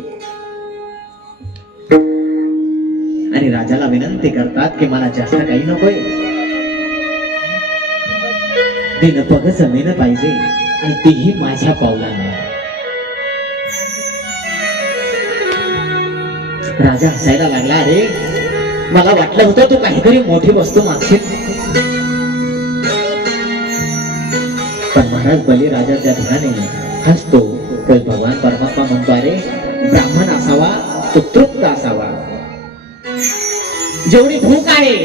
आणि राजाला विनंती करतात की मला जास्त काही नकोय, 3 पग जमीन पाहिजे आणि तीही माझ्या पावलांना. राजा हसायला लागला. अरे मला वाटलं होतं तू काहीतरी मोठी वस्तू मागशील. पण महाराज बलिराजा त्या ठिकाणी हसतो. तर भगवान परमात्मा म्हणतो अरे ब्राह्मण असावा तो तृप्त असावा, जेवढी भूक आहे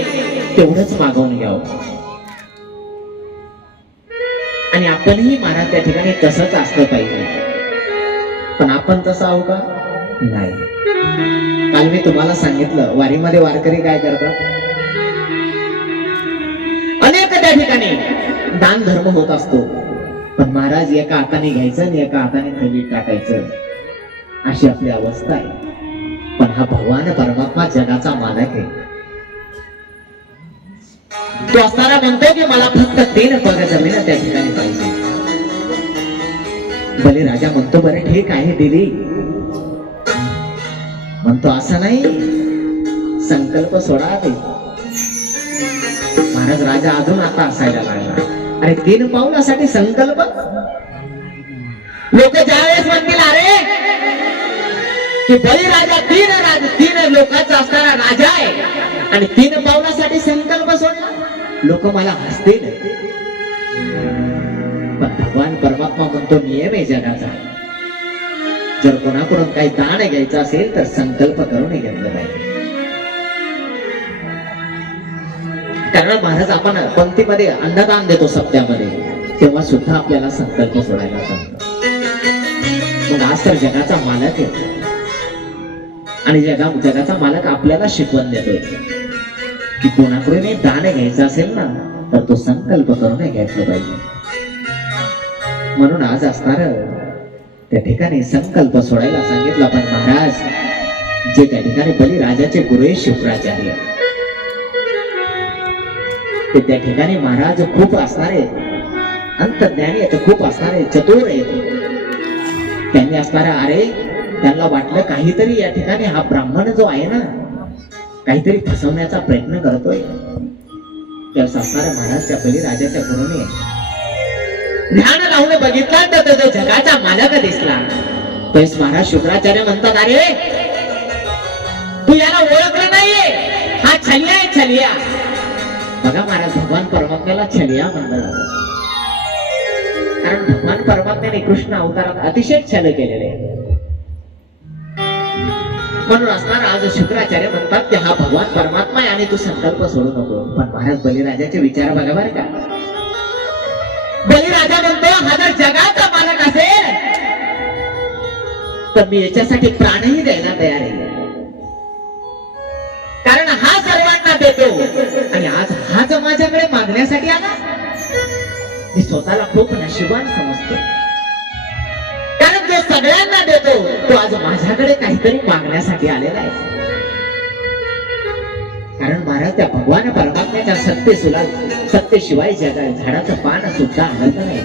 तेवढंच मागवून घ्यावं. आणि आपणही महाराज त्या ठिकाणी तसंच असलं पाहिजे. पण आपण तसं आहो का? नाही. काल मी तुम्हाला सांगितलं वारीमध्ये वारकरी काय करतात, अनेक त्या ठिकाणी दान धर्म होत असतो. पण महाराज एका हाताने घ्यायचं आणि एका हाताने थैलीत टाकायचं अशी आपली अवस्था आहे. पण हा भगवान परमात्मा जगाचा मालक आहे. तो असताना म्हणतो की मला फक्त 3 पग जमीन त्या ठिकाणी पाहिजे. बलिराजा म्हणतो बरं ठीक आहे दिली. म्हणतो असं नाही, संकल्प सोडा ते. महाराज राजा अजून आता असायला लागला. अरे 3 पावलासाठी संकल्प. लोक ज्यावेळेस म्हणतील अरे की बलिराजा 3 लोकांचा असणारा राजा आहे आणि 3 पावलासाठी संकल्प सोडला, लोक मला हसतील. पण भगवान परमात्मा म्हणतो नियम आहे जगाचा. जर कोणाकडून काही दान घ्यायचं असेल तर संकल्प करून घेतलं पाहिजे. कारण महाराज आपण पंक्तीमध्ये अन्नदान देतो सप्त्यामध्ये, तेव्हा सुद्धा आपल्याला संकल्प सोडायला सांगतो. मग आज तर जगाचा मालक आहे आणि जगाचा मालक आपल्याला शिकवण देतोय की कोणाकडून दान घ्यायचं असेल ना तर तो संकल्प करून घेतलं पाहिजे. म्हणून आज असणार त्या ठिकाणी संकल्प सोडायला सांगितलं. पण महाराज जे त्या ठिकाणी बलिराजाचे गुरु आहे शुक्राचार्य, ते त्या ठिकाणी महाराज खूप असणारे अंतर्ज्ञानी आहेत, खूप असणारे चतुर आहेत. त्यांनी असणारा अरे त्यांना वाटलं काहीतरी या ठिकाणी हा ब्राह्मण जो आहे ना काहीतरी फसवण्याचा प्रयत्न करतोय. त्यावेळेस असणारा महाराज त्या बलिराजाच्या गुरुने ध्यान लावून बघितला तर तो जगाचा मालक दिसला. तेच महाराज शुक्राचार्य म्हणतात, अरे तू याला ओळखलं नाहीये, हा छलिया आहे छलिया. बघा महाराज, भगवान परमात्म्याला छलिया म्हणलं जातं, कारण भगवान परमात्म्याने कृष्ण अवतारात अतिशय छल केलेले आहे. म्हणून असणार आज शुक्राचार्य म्हणतात की हा भगवान परमात्मा आहे आणि तू संकल्प सोडू नको. पण महाराज बलिराजाचे विचार बघा बरं का. बलिराजा म्हणतो, हा जर जगाचा मालक असेल तर मी याच्यासाठी प्राणही द्यायला तयार आहे, कारण हा सर्वांना देतो आणि आज हाच माझ्याकडे मागण्यासाठी आला. मी स्वतःला खूप नशिबान समजतो, कारण जो सगळ्यांना देतो तो आज माझ्याकडे काहीतरी मागण्यासाठी आलेला आहे. कारण महाराज त्या भगवान परमात्म्याच्या सत्तेशिवाय जगा झाडाचं पान सुद्धा हलत नाही.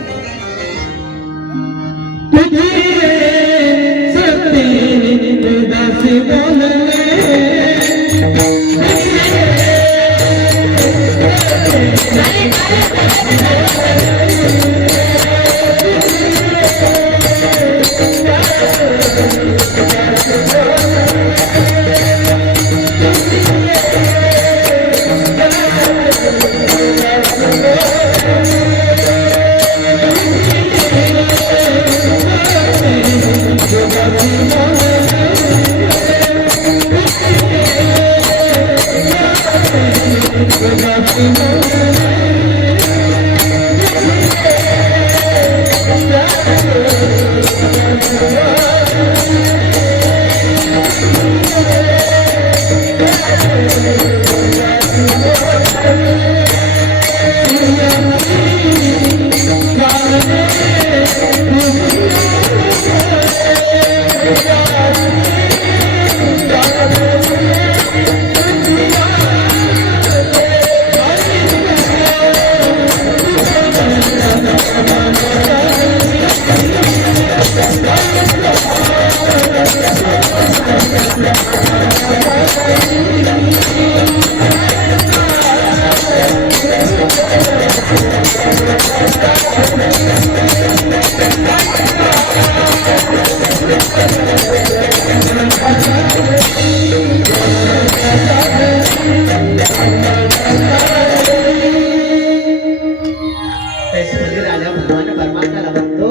राजा भगवान परमात्म्याला म्हणतो,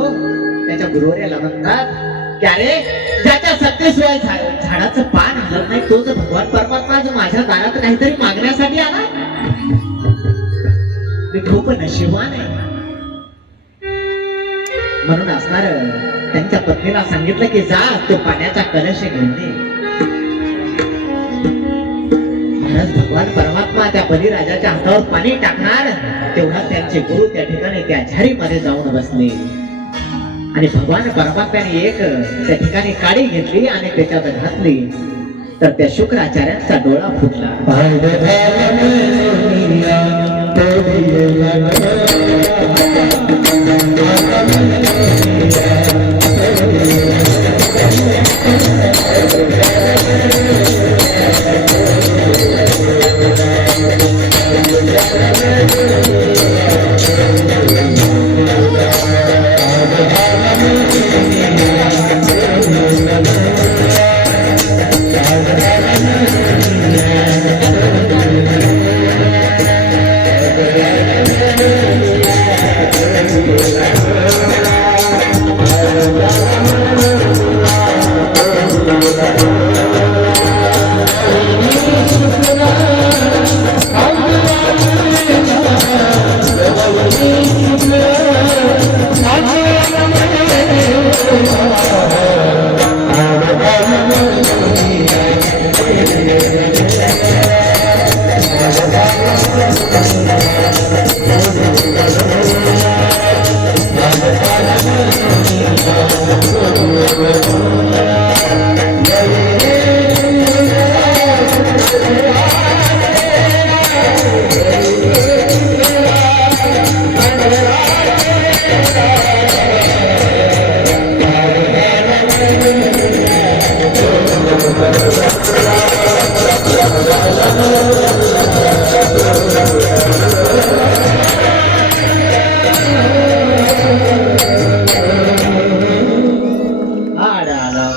त्याच्या गुरुवर्याला म्हणतात की अरे ज्याच्या सत्तेशिवाय झाडाचं पान हलत नाही तो जर भगवान परमात्मा जो माझ्या दारात काहीतरी मागण्यासाठी आला, मी खूप नशिबान आहे. म्हणून असणार त्यांच्या पत्नीला सांगितलं की जा तो पाण्याचा कलश घेऊन ये. महाराज भगवान परमात्मा त्या बलिराजाच्या हातावर पाणी टाकणार तेव्हा त्यांचे गुरु त्या ठिकाणी त्या झाडीमध्ये जाऊन बसले आणि भगवान परमात्म्याने एक त्या ठिकाणी काडी घेतली आणि त्याच्यात घातली तर त्या शुक्राचार्यांचा डोळा फुटला.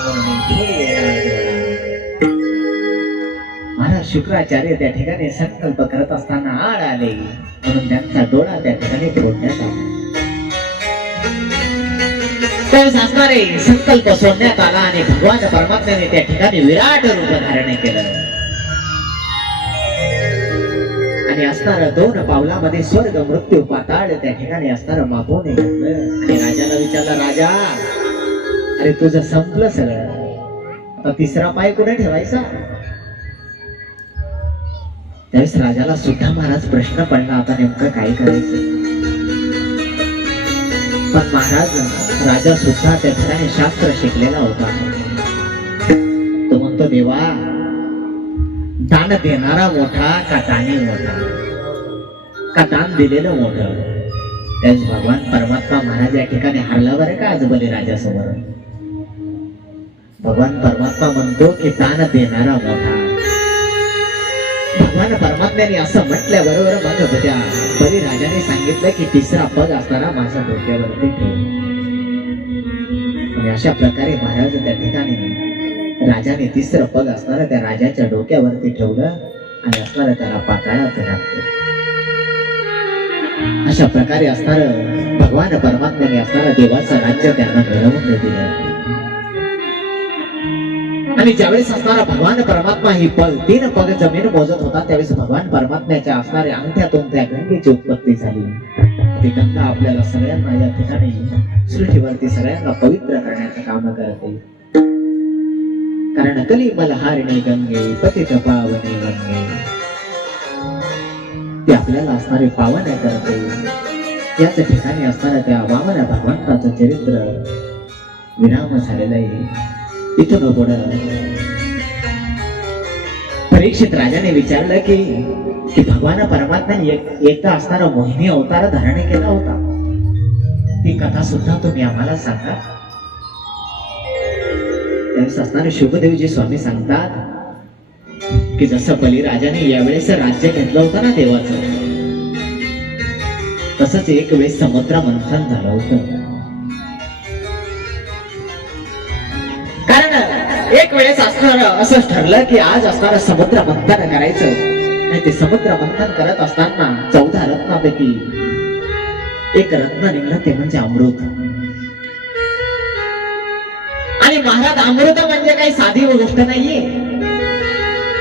म्हणून थोडी येणार डोळा. महाराज शुक्राचार्य त्या ठिकाणी संकल्प करत असताना आड आले म्हणून त्यांचा डोळा त्या ठिकाणी फोडण्यात आला. त्यावेळेस असणारे संकल्प सोडण्यात आला आणि भगवान परमात्म्याने त्या ठिकाणी विराट रूप धारण केलं आणि असणारा 2 पावलामध्ये स्वर्ग मृत्यू पाताळ त्या ठिकाणी असणारं मागून घेतलं आणि राजाला विचारलं, राजा अरे तुझं संपलं सगळं, आता 3रा पाय कुठे ठेवायचा? त्यावेळेस राजाला सुद्धा महाराज प्रश्न पडला, आता नेमकं काय करायचं? पण महाराज राजा सुद्धा त्या ठिकाणी शास्त्र शिकलेला होता. तो म्हणतो, देवा दान देणारा मोठा का दानी मोठा का दान दिलेलं मोठं? त्याच भगवान परमात्मा महाराज या ठिकाणी हरला बरं का आज बलिराजासमोर. भगवान परमात्मा म्हणतो की दान देणारा मोठा. भगवान परमात्म्याने असं म्हटल्याबरोबर मग त्या बलिराजाने सांगितलं की 3रा पग असताना माझ्या डोक्यावरती ठेव. आणि अशा प्रकारे महाराज त्या ठिकाणी राजाने 3रं पग असणारा त्या राजाच्या डोक्यावरती ठेवलं आणि असणारा त्याला पाताळात घातलं. अशा प्रकारे असणार भगवान परमात्म्याने असणारा देवाचं राज्य त्यांना मिळवून दिलं. आणि ज्यावेळेस असणारा भगवान परमात्मा ही 3 पग जमीन मोजत होता त्यावेळेस भगवान परमात्म्याच्या असणाऱ्या अंगठ्यातून त्या गंगेची उत्पत्ती झाली. ती गंगा आपल्याला सगळ्यांना या ठिकाणी सृष्टीवरती सगळ्यांना पवित्र करण्याचं काम करते. कारण कली मलहारिणी गंगे पतित पावने गंगे, ती आपल्याला असणारे पावन करते. याच ठिकाणी असणाऱ्या त्या वामन भगवंताचं चरित्र विराम झालेलं आहे. इथून पुढं परीक्षित राजाने विचारलं की भगवान परमात्म्याने एकदा असणारा मोहिनी अवतार धारण केला होता, ती कथा सुद्धा तुम्ही आम्हाला सांगा. त्यावेळेस असणारे शुभदेवजी स्वामी सांगतात की जसं बलिराजाने यावेळेस राज्य घेतलं होतं ना देवाचं, तसंच एक वेळेस समुद्र मंथन झालं होतं. कारण एक वेळेस असणार असं ठरलं की आज असणारं समुद्र मंथन करायचं. आणि ते समुद्र मंथन करत असताना 14 रत्नापैकी एक रत्न निघलं, ते म्हणजे अमृत. आणि महाराज अमृत म्हणजे काही साधी गोष्ट नाहीये.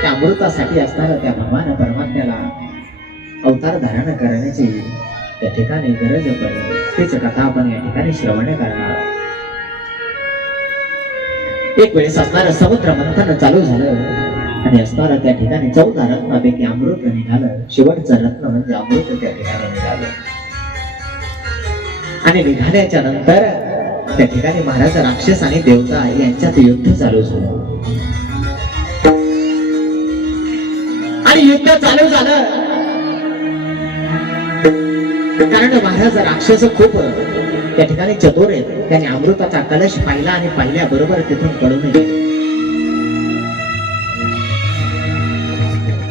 त्या अमृतासाठी असणारा त्या भगवान परमात्म्याला अवतार धारण करण्याची त्या ठिकाणी गरज पडली. तीच कथा आपण या ठिकाणी श्रवण करणार आहोत. एक वेळेस असणारं समुद्र मंथन चालू झालं आणि असणारं त्या ठिकाणी 14 रत्नापैकी अमृत निघालं. शेवटचं रत्न म्हणजे अमृत त्या ठिकाणी निघालं. आणि निघाल्याच्या नंतर त्या ठिकाणी महाराज राक्षस आणि देवता यांच्यात युद्ध चालू झालं. आणि युद्ध चालू झालं कारण महाराज राक्षस खूप त्या ठिकाणी चतुर आहेत. त्याने अमृताचा कलश पाहिला आणि पाहिल्याबरोबर तिथून पळून गेले.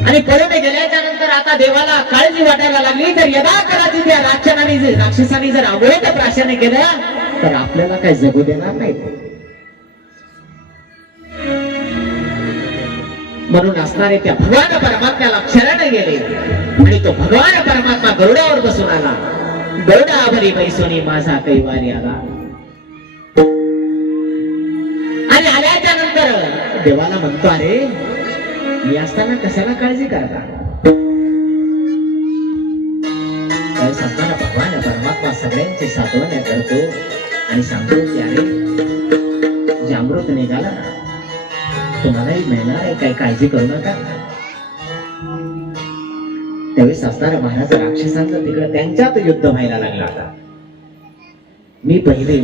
आणि पळून गेल्याच्या नंतर आता देवाला काळजी वाटायला लागली, तर यदा कदाचित त्या राक्षसाने जर अवैध प्राशन केलं तर आपल्याला काय जगू देणार नाही. म्हणून असणारे त्या भगवान परमात्म्याला शरण गेले आणि तो भगवान परमात्मा गरुडावर बसून आला. गरुडावरी बैसोनी माझा कैवारी आला. आणि आल्याच्या नंतर देवाला म्हणतो, अरे मी असताना कशाला काळजी करता? त्यावेळेस असताना भगवान परमात्मा सगळ्यांची सात्वना करतो आणि सांगतो की अरे जे अमृत निघाला तुम्हालाही मिळणार आहे, काही काळजी करू नका. त्यावेळेस असणाऱ्या महाराज राक्षसांचं तिकडे त्यांच्यात युद्ध व्हायला लागला. आता मी पहिले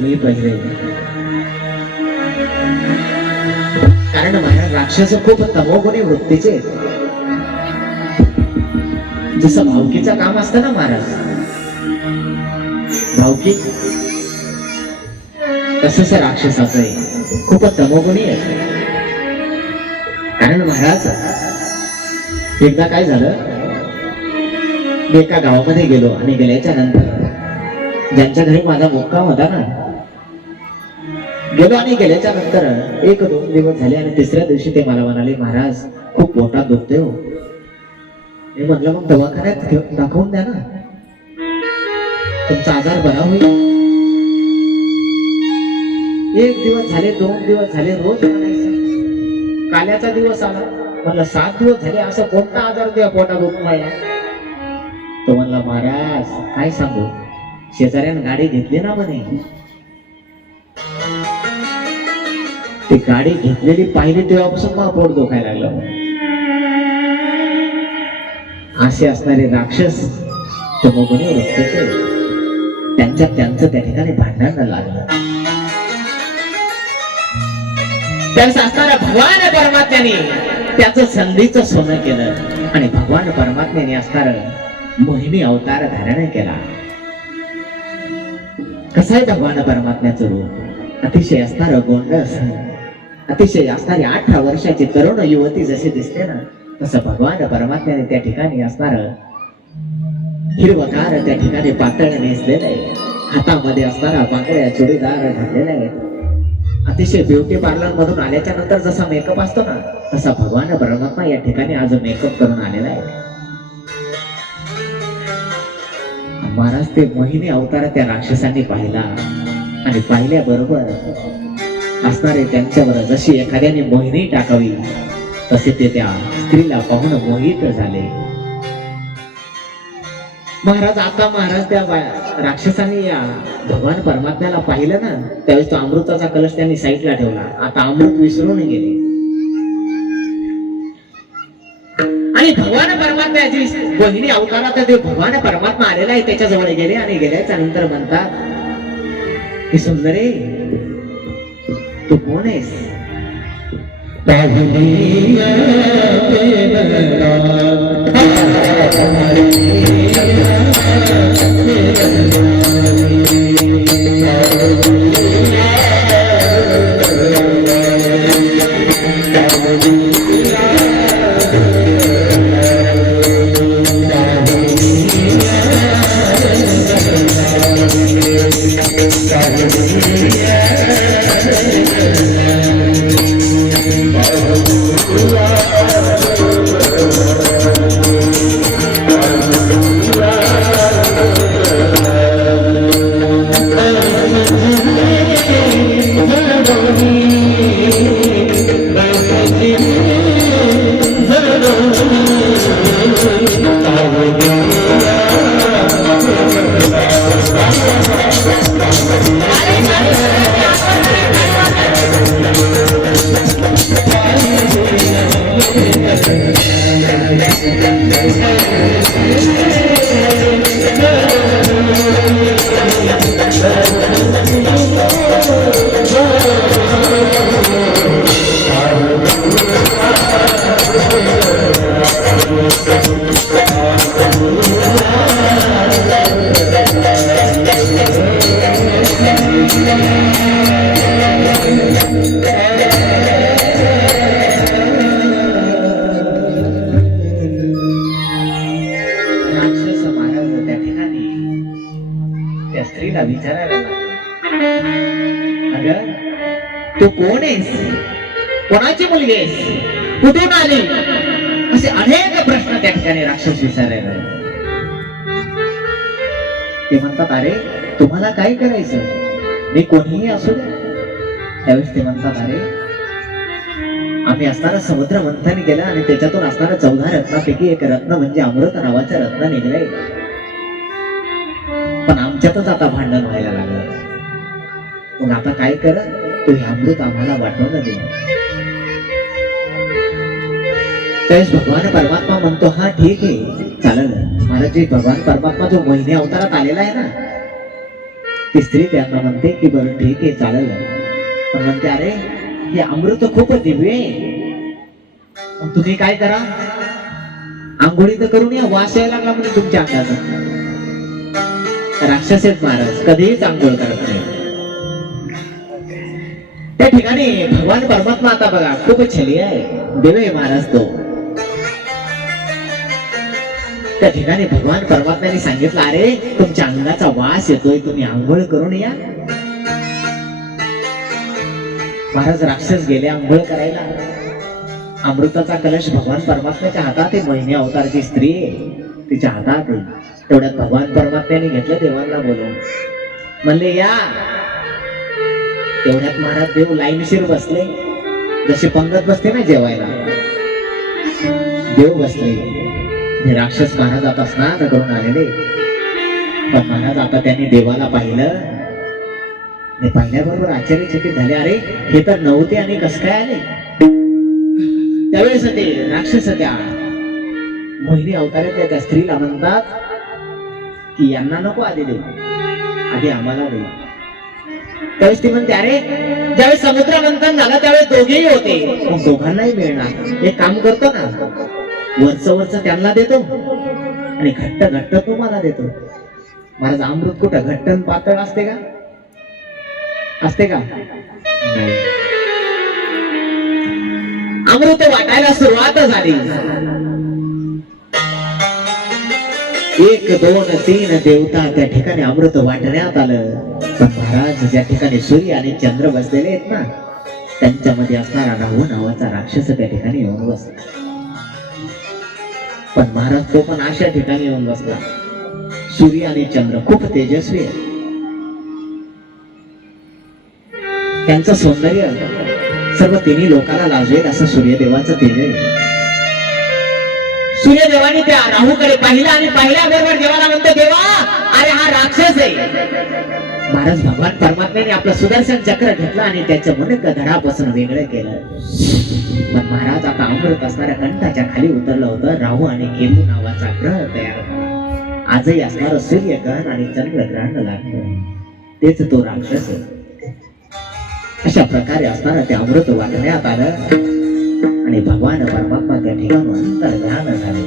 कारण महाराज राक्षस खूप तमोगुणी वृत्तीचे. जसं भावकीचं काम असतं ना महाराज, भावकी तसंच राक्षसाचं आहे, खूप तमोगुणी आहे. कारण महाराज एकदा काय झालं, मी एका गावामध्ये गेलो आणि गेल्याच्या नंतर ज्यांच्या घरी माझा मुक्काम होता ना, गेलो आणि गेल्याच्या नंतर 1-2 दिवस झाले आणि तिसऱ्या दिवशी ते मला म्हणाले, महाराज खूप पोटात दुखते हो. मी म्हटलं मग दवाखान्यात दाखवून द्या ना, तुमचा आजार बरा होईल. 1 दिवस झाले, 2 दिवस झाले, रोज म्हणायचं. काल्याचा दिवस आला, म्हणलं 7 दिवस झाले, असं कोणता आजार त्या पोटात दुखवायला. तो म्हणला, महाराज काय सांगू, शेजाऱ्यानं गाडी घेतली ना म्हणे, ती गाडी घेतलेली पाहिली तेव्हापासून मला पोट दुखायला लागलं. असे असणारे राक्षस तमोगुणी वृत्तीचे, त्यांचं त्या ठिकाणी भांडण लागलं. त्यावेळेस असणाऱ्या भगवान परमात्म्याने त्याचं संधीचं सोनं केलं आणि भगवान परमात्म्याने असणार मोहिनी अवतार धारण केला. कसं आहे भगवान परमात्म्याचं रूप, अतिशय असणार गोंडस, अतिशय असणारी 18 वर्षाची तरुण युवती जशी दिसते ना, तसं भगवान परमात्म्याने त्या ठिकाणी असणार हिरवकार त्या ठिकाणी पातळ नेसलेलं आहे. हातामध्ये असणारा पांगळ्या चुडीदार घातलेला आहे. अतिशय ब्युटी पार्लर मधून आल्याच्या नंतर जसा मेकअप असतो ना, तसा भगवान परमात्मा या ठिकाणी आज मेकअप करून आलेला आहे. महाराज ते मोहिनी अवतार त्या राक्षसांनी पाहिला आणि पाहिल्याबरोबर असणारे त्यांच्यावर जशी एखाद्याने मोहिनी टाकावी तसे ते त्या स्त्रीला पाहून मोहित झाले. महाराज आता महाराज त्या राक्षसांनी या भगवान परमात्म्याला पाहिलं ना, त्यावेळेस तो अमृताचा कलश त्यांनी साईडला ठेवला. आता अमृत विसरून गेले आणि भगवान परमात्म्याची मोहिनी अवतारात ते भगवान परमात्मा आलेला आहे, त्याच्या जवळ गेले आणि गेल्याच्या नंतर म्हणतात की सुंदरे तू कोण आहेस? स्त्रीला विचारायला लागले, अगं तू कोण आहेस? कोणाची मुलगी आहेस? कुठून आली? असे अनेक प्रश्न त्या ठिकाणी राक्षस विचारायला. ते म्हणतात, अरे तुम्हाला काय करायचं? मी कोणीही असू दे. त्यावेळेस ते म्हणतात, अरे आम्ही असताना समुद्र मंथन केलं आणि त्याच्यातून असणारा 14 रत्नापैकी एक रत्न म्हणजे अमृत नावाचं रत्न निघलंय, पण आमच्यातच आता भांडण व्हायला लागलं. मग आता काय कर, तू हे अमृत आम्हाला वाटवलं दे. त्यावेळेस भगवान परमात्मा म्हणतो, हा ठीक आहे, चालेल. महाराज जी भगवान परमात्मा जो मोहिनी अवतारात आलेला आहे ना, ती स्त्री त्यांना म्हणते की बरं ठीक आहे, चालेल. पण म्हणते, अरे हे अमृत खूप दिव्य आहे, मग तुम्ही काय करा, आंघोळी तर करून या, वास यायला लागला म्हणजे तुमच्या अंगाचा. राक्षस आहेत महाराज, कधीही आंघोळ करत नाही. त्या ठिकाणी भगवान परमात्मा आता बघा खूप छली आहे, देव आहे महाराज तो. त्या ठिकाणी भगवान परमात्म्याने सांगितलं, अरे तुमच्या अंगाचा वास येतोय, तुम्ही आंघोळ करून या. महाराज राक्षस गेले आंघोळ करायला. अमृताचा कलश भगवान परमात्म्याच्या हातात आहे. मोहिनी अवतारची स्त्री आहे, तिच्या हातात आहे. तेवढ्यात भगवान परमात्म्याने घेतलं देवांना बोलवून, म्हणले या. तेवढ्यात महाराज देव लाईनशीर बसले, जसे पंगत बसते ना जेवायला, देव बसले. हे राक्षस महाराज आता स्नान करून आलेले, पण महाराज आता त्यांनी देवाला पाहिलं. पाहिल्याबरोबर आश्चर्यचकित झाले, अरे हे तर नव्हते आणि कस काय आले. त्यावेळेस ते राक्षस त्या मोहिनी अवतारातल्या त्या स्त्रीला म्हणतात की यांना नको आधी देऊ, आधी आम्हाला देऊ. त्यावेळेस ती म्हणते, अरे ज्यावेळेस समुद्र मंथन झालं त्यावेळेस दोघेही होते, मग दोघांनाही मिळणार. एक काम करतो ना, वरच त्यांना देतो आणि घट्ट तुम्हाला देतो. महाराज अमृत कुठं घट्ट आणि पातळ असते का? असते का? नाही. अमृत वाटायला सुरुवात झाली. 1 2 3 देवता त्या ठिकाणी अमृत वाटण्यात आलं. पण महाराज ज्या ठिकाणी सूर्य आणि चंद्र बसलेले आहेत ना, त्यांच्यामध्ये असणारा राहू नावाचा राक्षस त्या ठिकाणी येऊन बसला. पण महाराज तो पण अशा ठिकाणी येऊन बसला. सूर्य आणि चंद्र खूप तेजस्वी आहे, त्यांचं सौंदर्य सर्व तिन्ही लोकांना लाजवेल असं सूर्यदेवाचं तेज आहे. सूर्यदेवाने त्या राहूकडे पाहिलं आणि पाहिल्याबरोबर देवाला म्हणतो, देवा अरे हा राक्षस आहे. महाराज भगवान परमात्म्याने आपलं सुदर्शन चक्र घेतलं आणि त्याचं मुंडक धडापासून वेगळं केलं. पण महाराज आता अमृत असणाऱ्या कंठाच्या खाली उतरलं होतं. राहू आणि केतू नावाचा ग्रह तयार झाला. आजही असणारं सूर्यग्रहण आणि चंद्रग्रहण लागतं, तेच तो राक्षस आहे. अशा प्रकारे असणारं ते अमृत वाटण्यात आलं आणि भगवान परमात्मा त्या ठिकाणी अंतर्ध्यान झाले.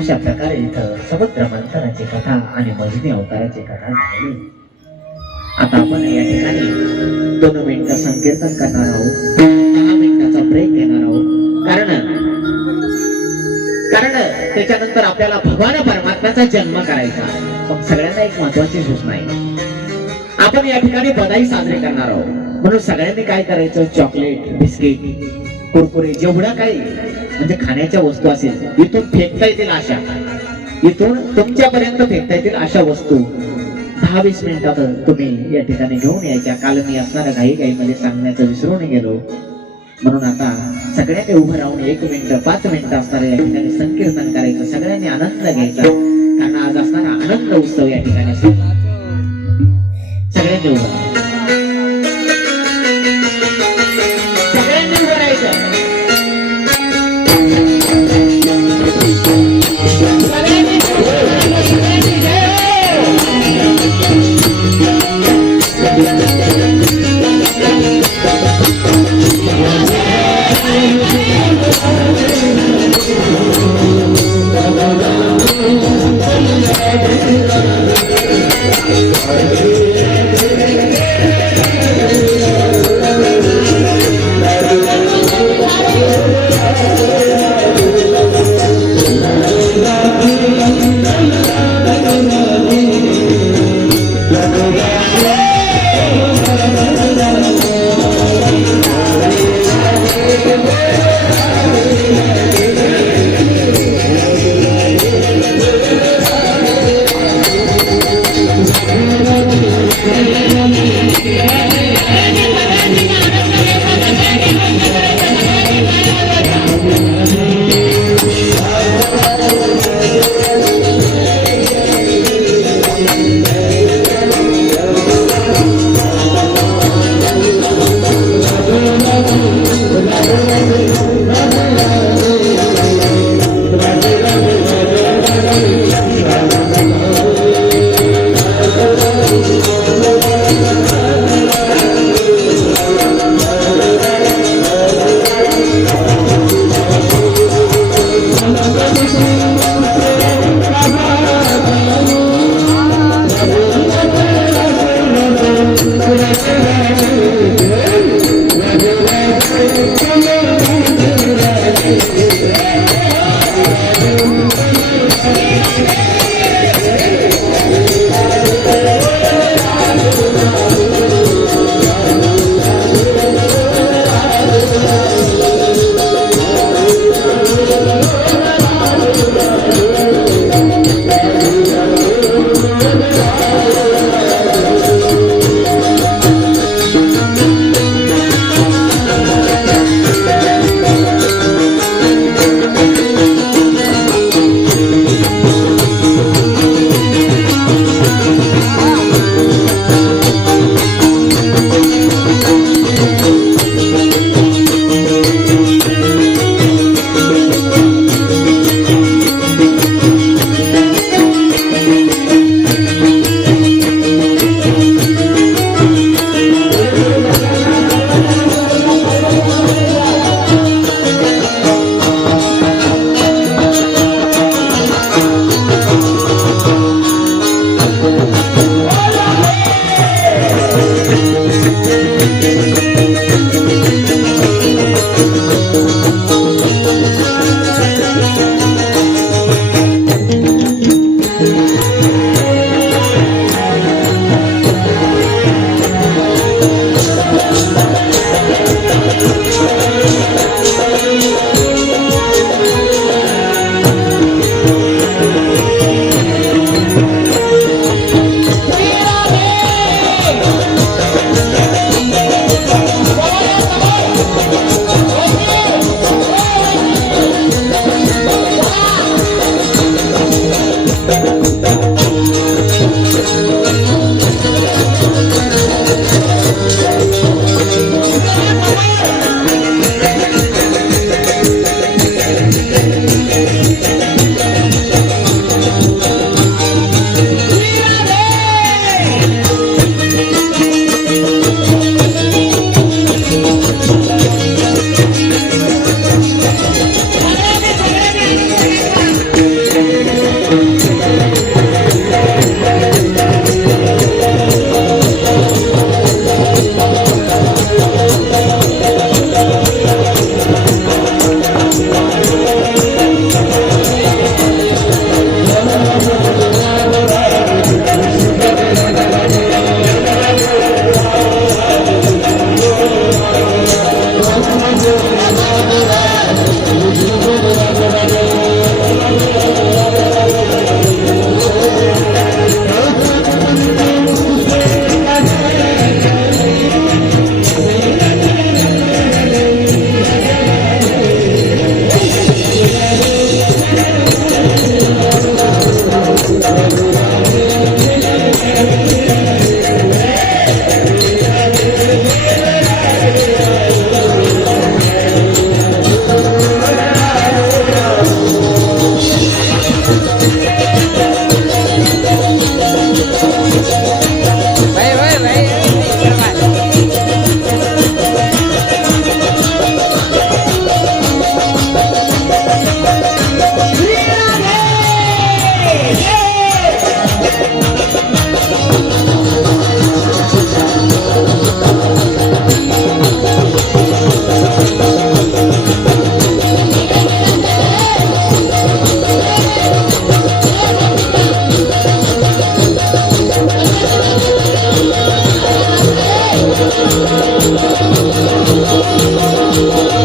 अशा प्रकारे इथं समुद्र मंथनाची कथा आणि मोहिनी अवताराची कथा झाली. आता आपण या ठिकाणी 2 मिनिटं संकीर्तन करणार आहोत, 10 मिनिटाचा ब्रेक घेणार आहोत. कारण त्याच्यानंतर आपल्याला भगवान परमात्म्याचा जन्म करायचा. पण सगळ्यांना एक महत्वाची सूचना आहे, आपण या ठिकाणी बधाई साजरी करणार आहोत. म्हणून सगळ्यांनी काय करायचं, चॉकलेट, बिस्किट, कुरकुरे, जेवढा काही म्हणजे खाण्याच्या वस्तू असेल इथून फेकता येतील अशा, इथून तुमच्यापर्यंत फेकता येतील अशा वस्तू 10-20 मिनिटात तुम्ही या ठिकाणी घेऊन यायच्या. काल मी असणाऱ्या घाईमध्ये सांगण्याचं विसरून गेलो, म्हणून आता सगळ्यांनी उभं राहून 1 मिनिट 5 मिनिटं असणाऱ्या या ठिकाणी संकीर्तन करायचं. सगळ्यांनी आनंद घ्यायचा, कारण आज असणारा आनंद उत्सव या ठिकाणी सगळ्यांनी उभं सगळ्यांनी उभं राहायचं.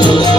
रे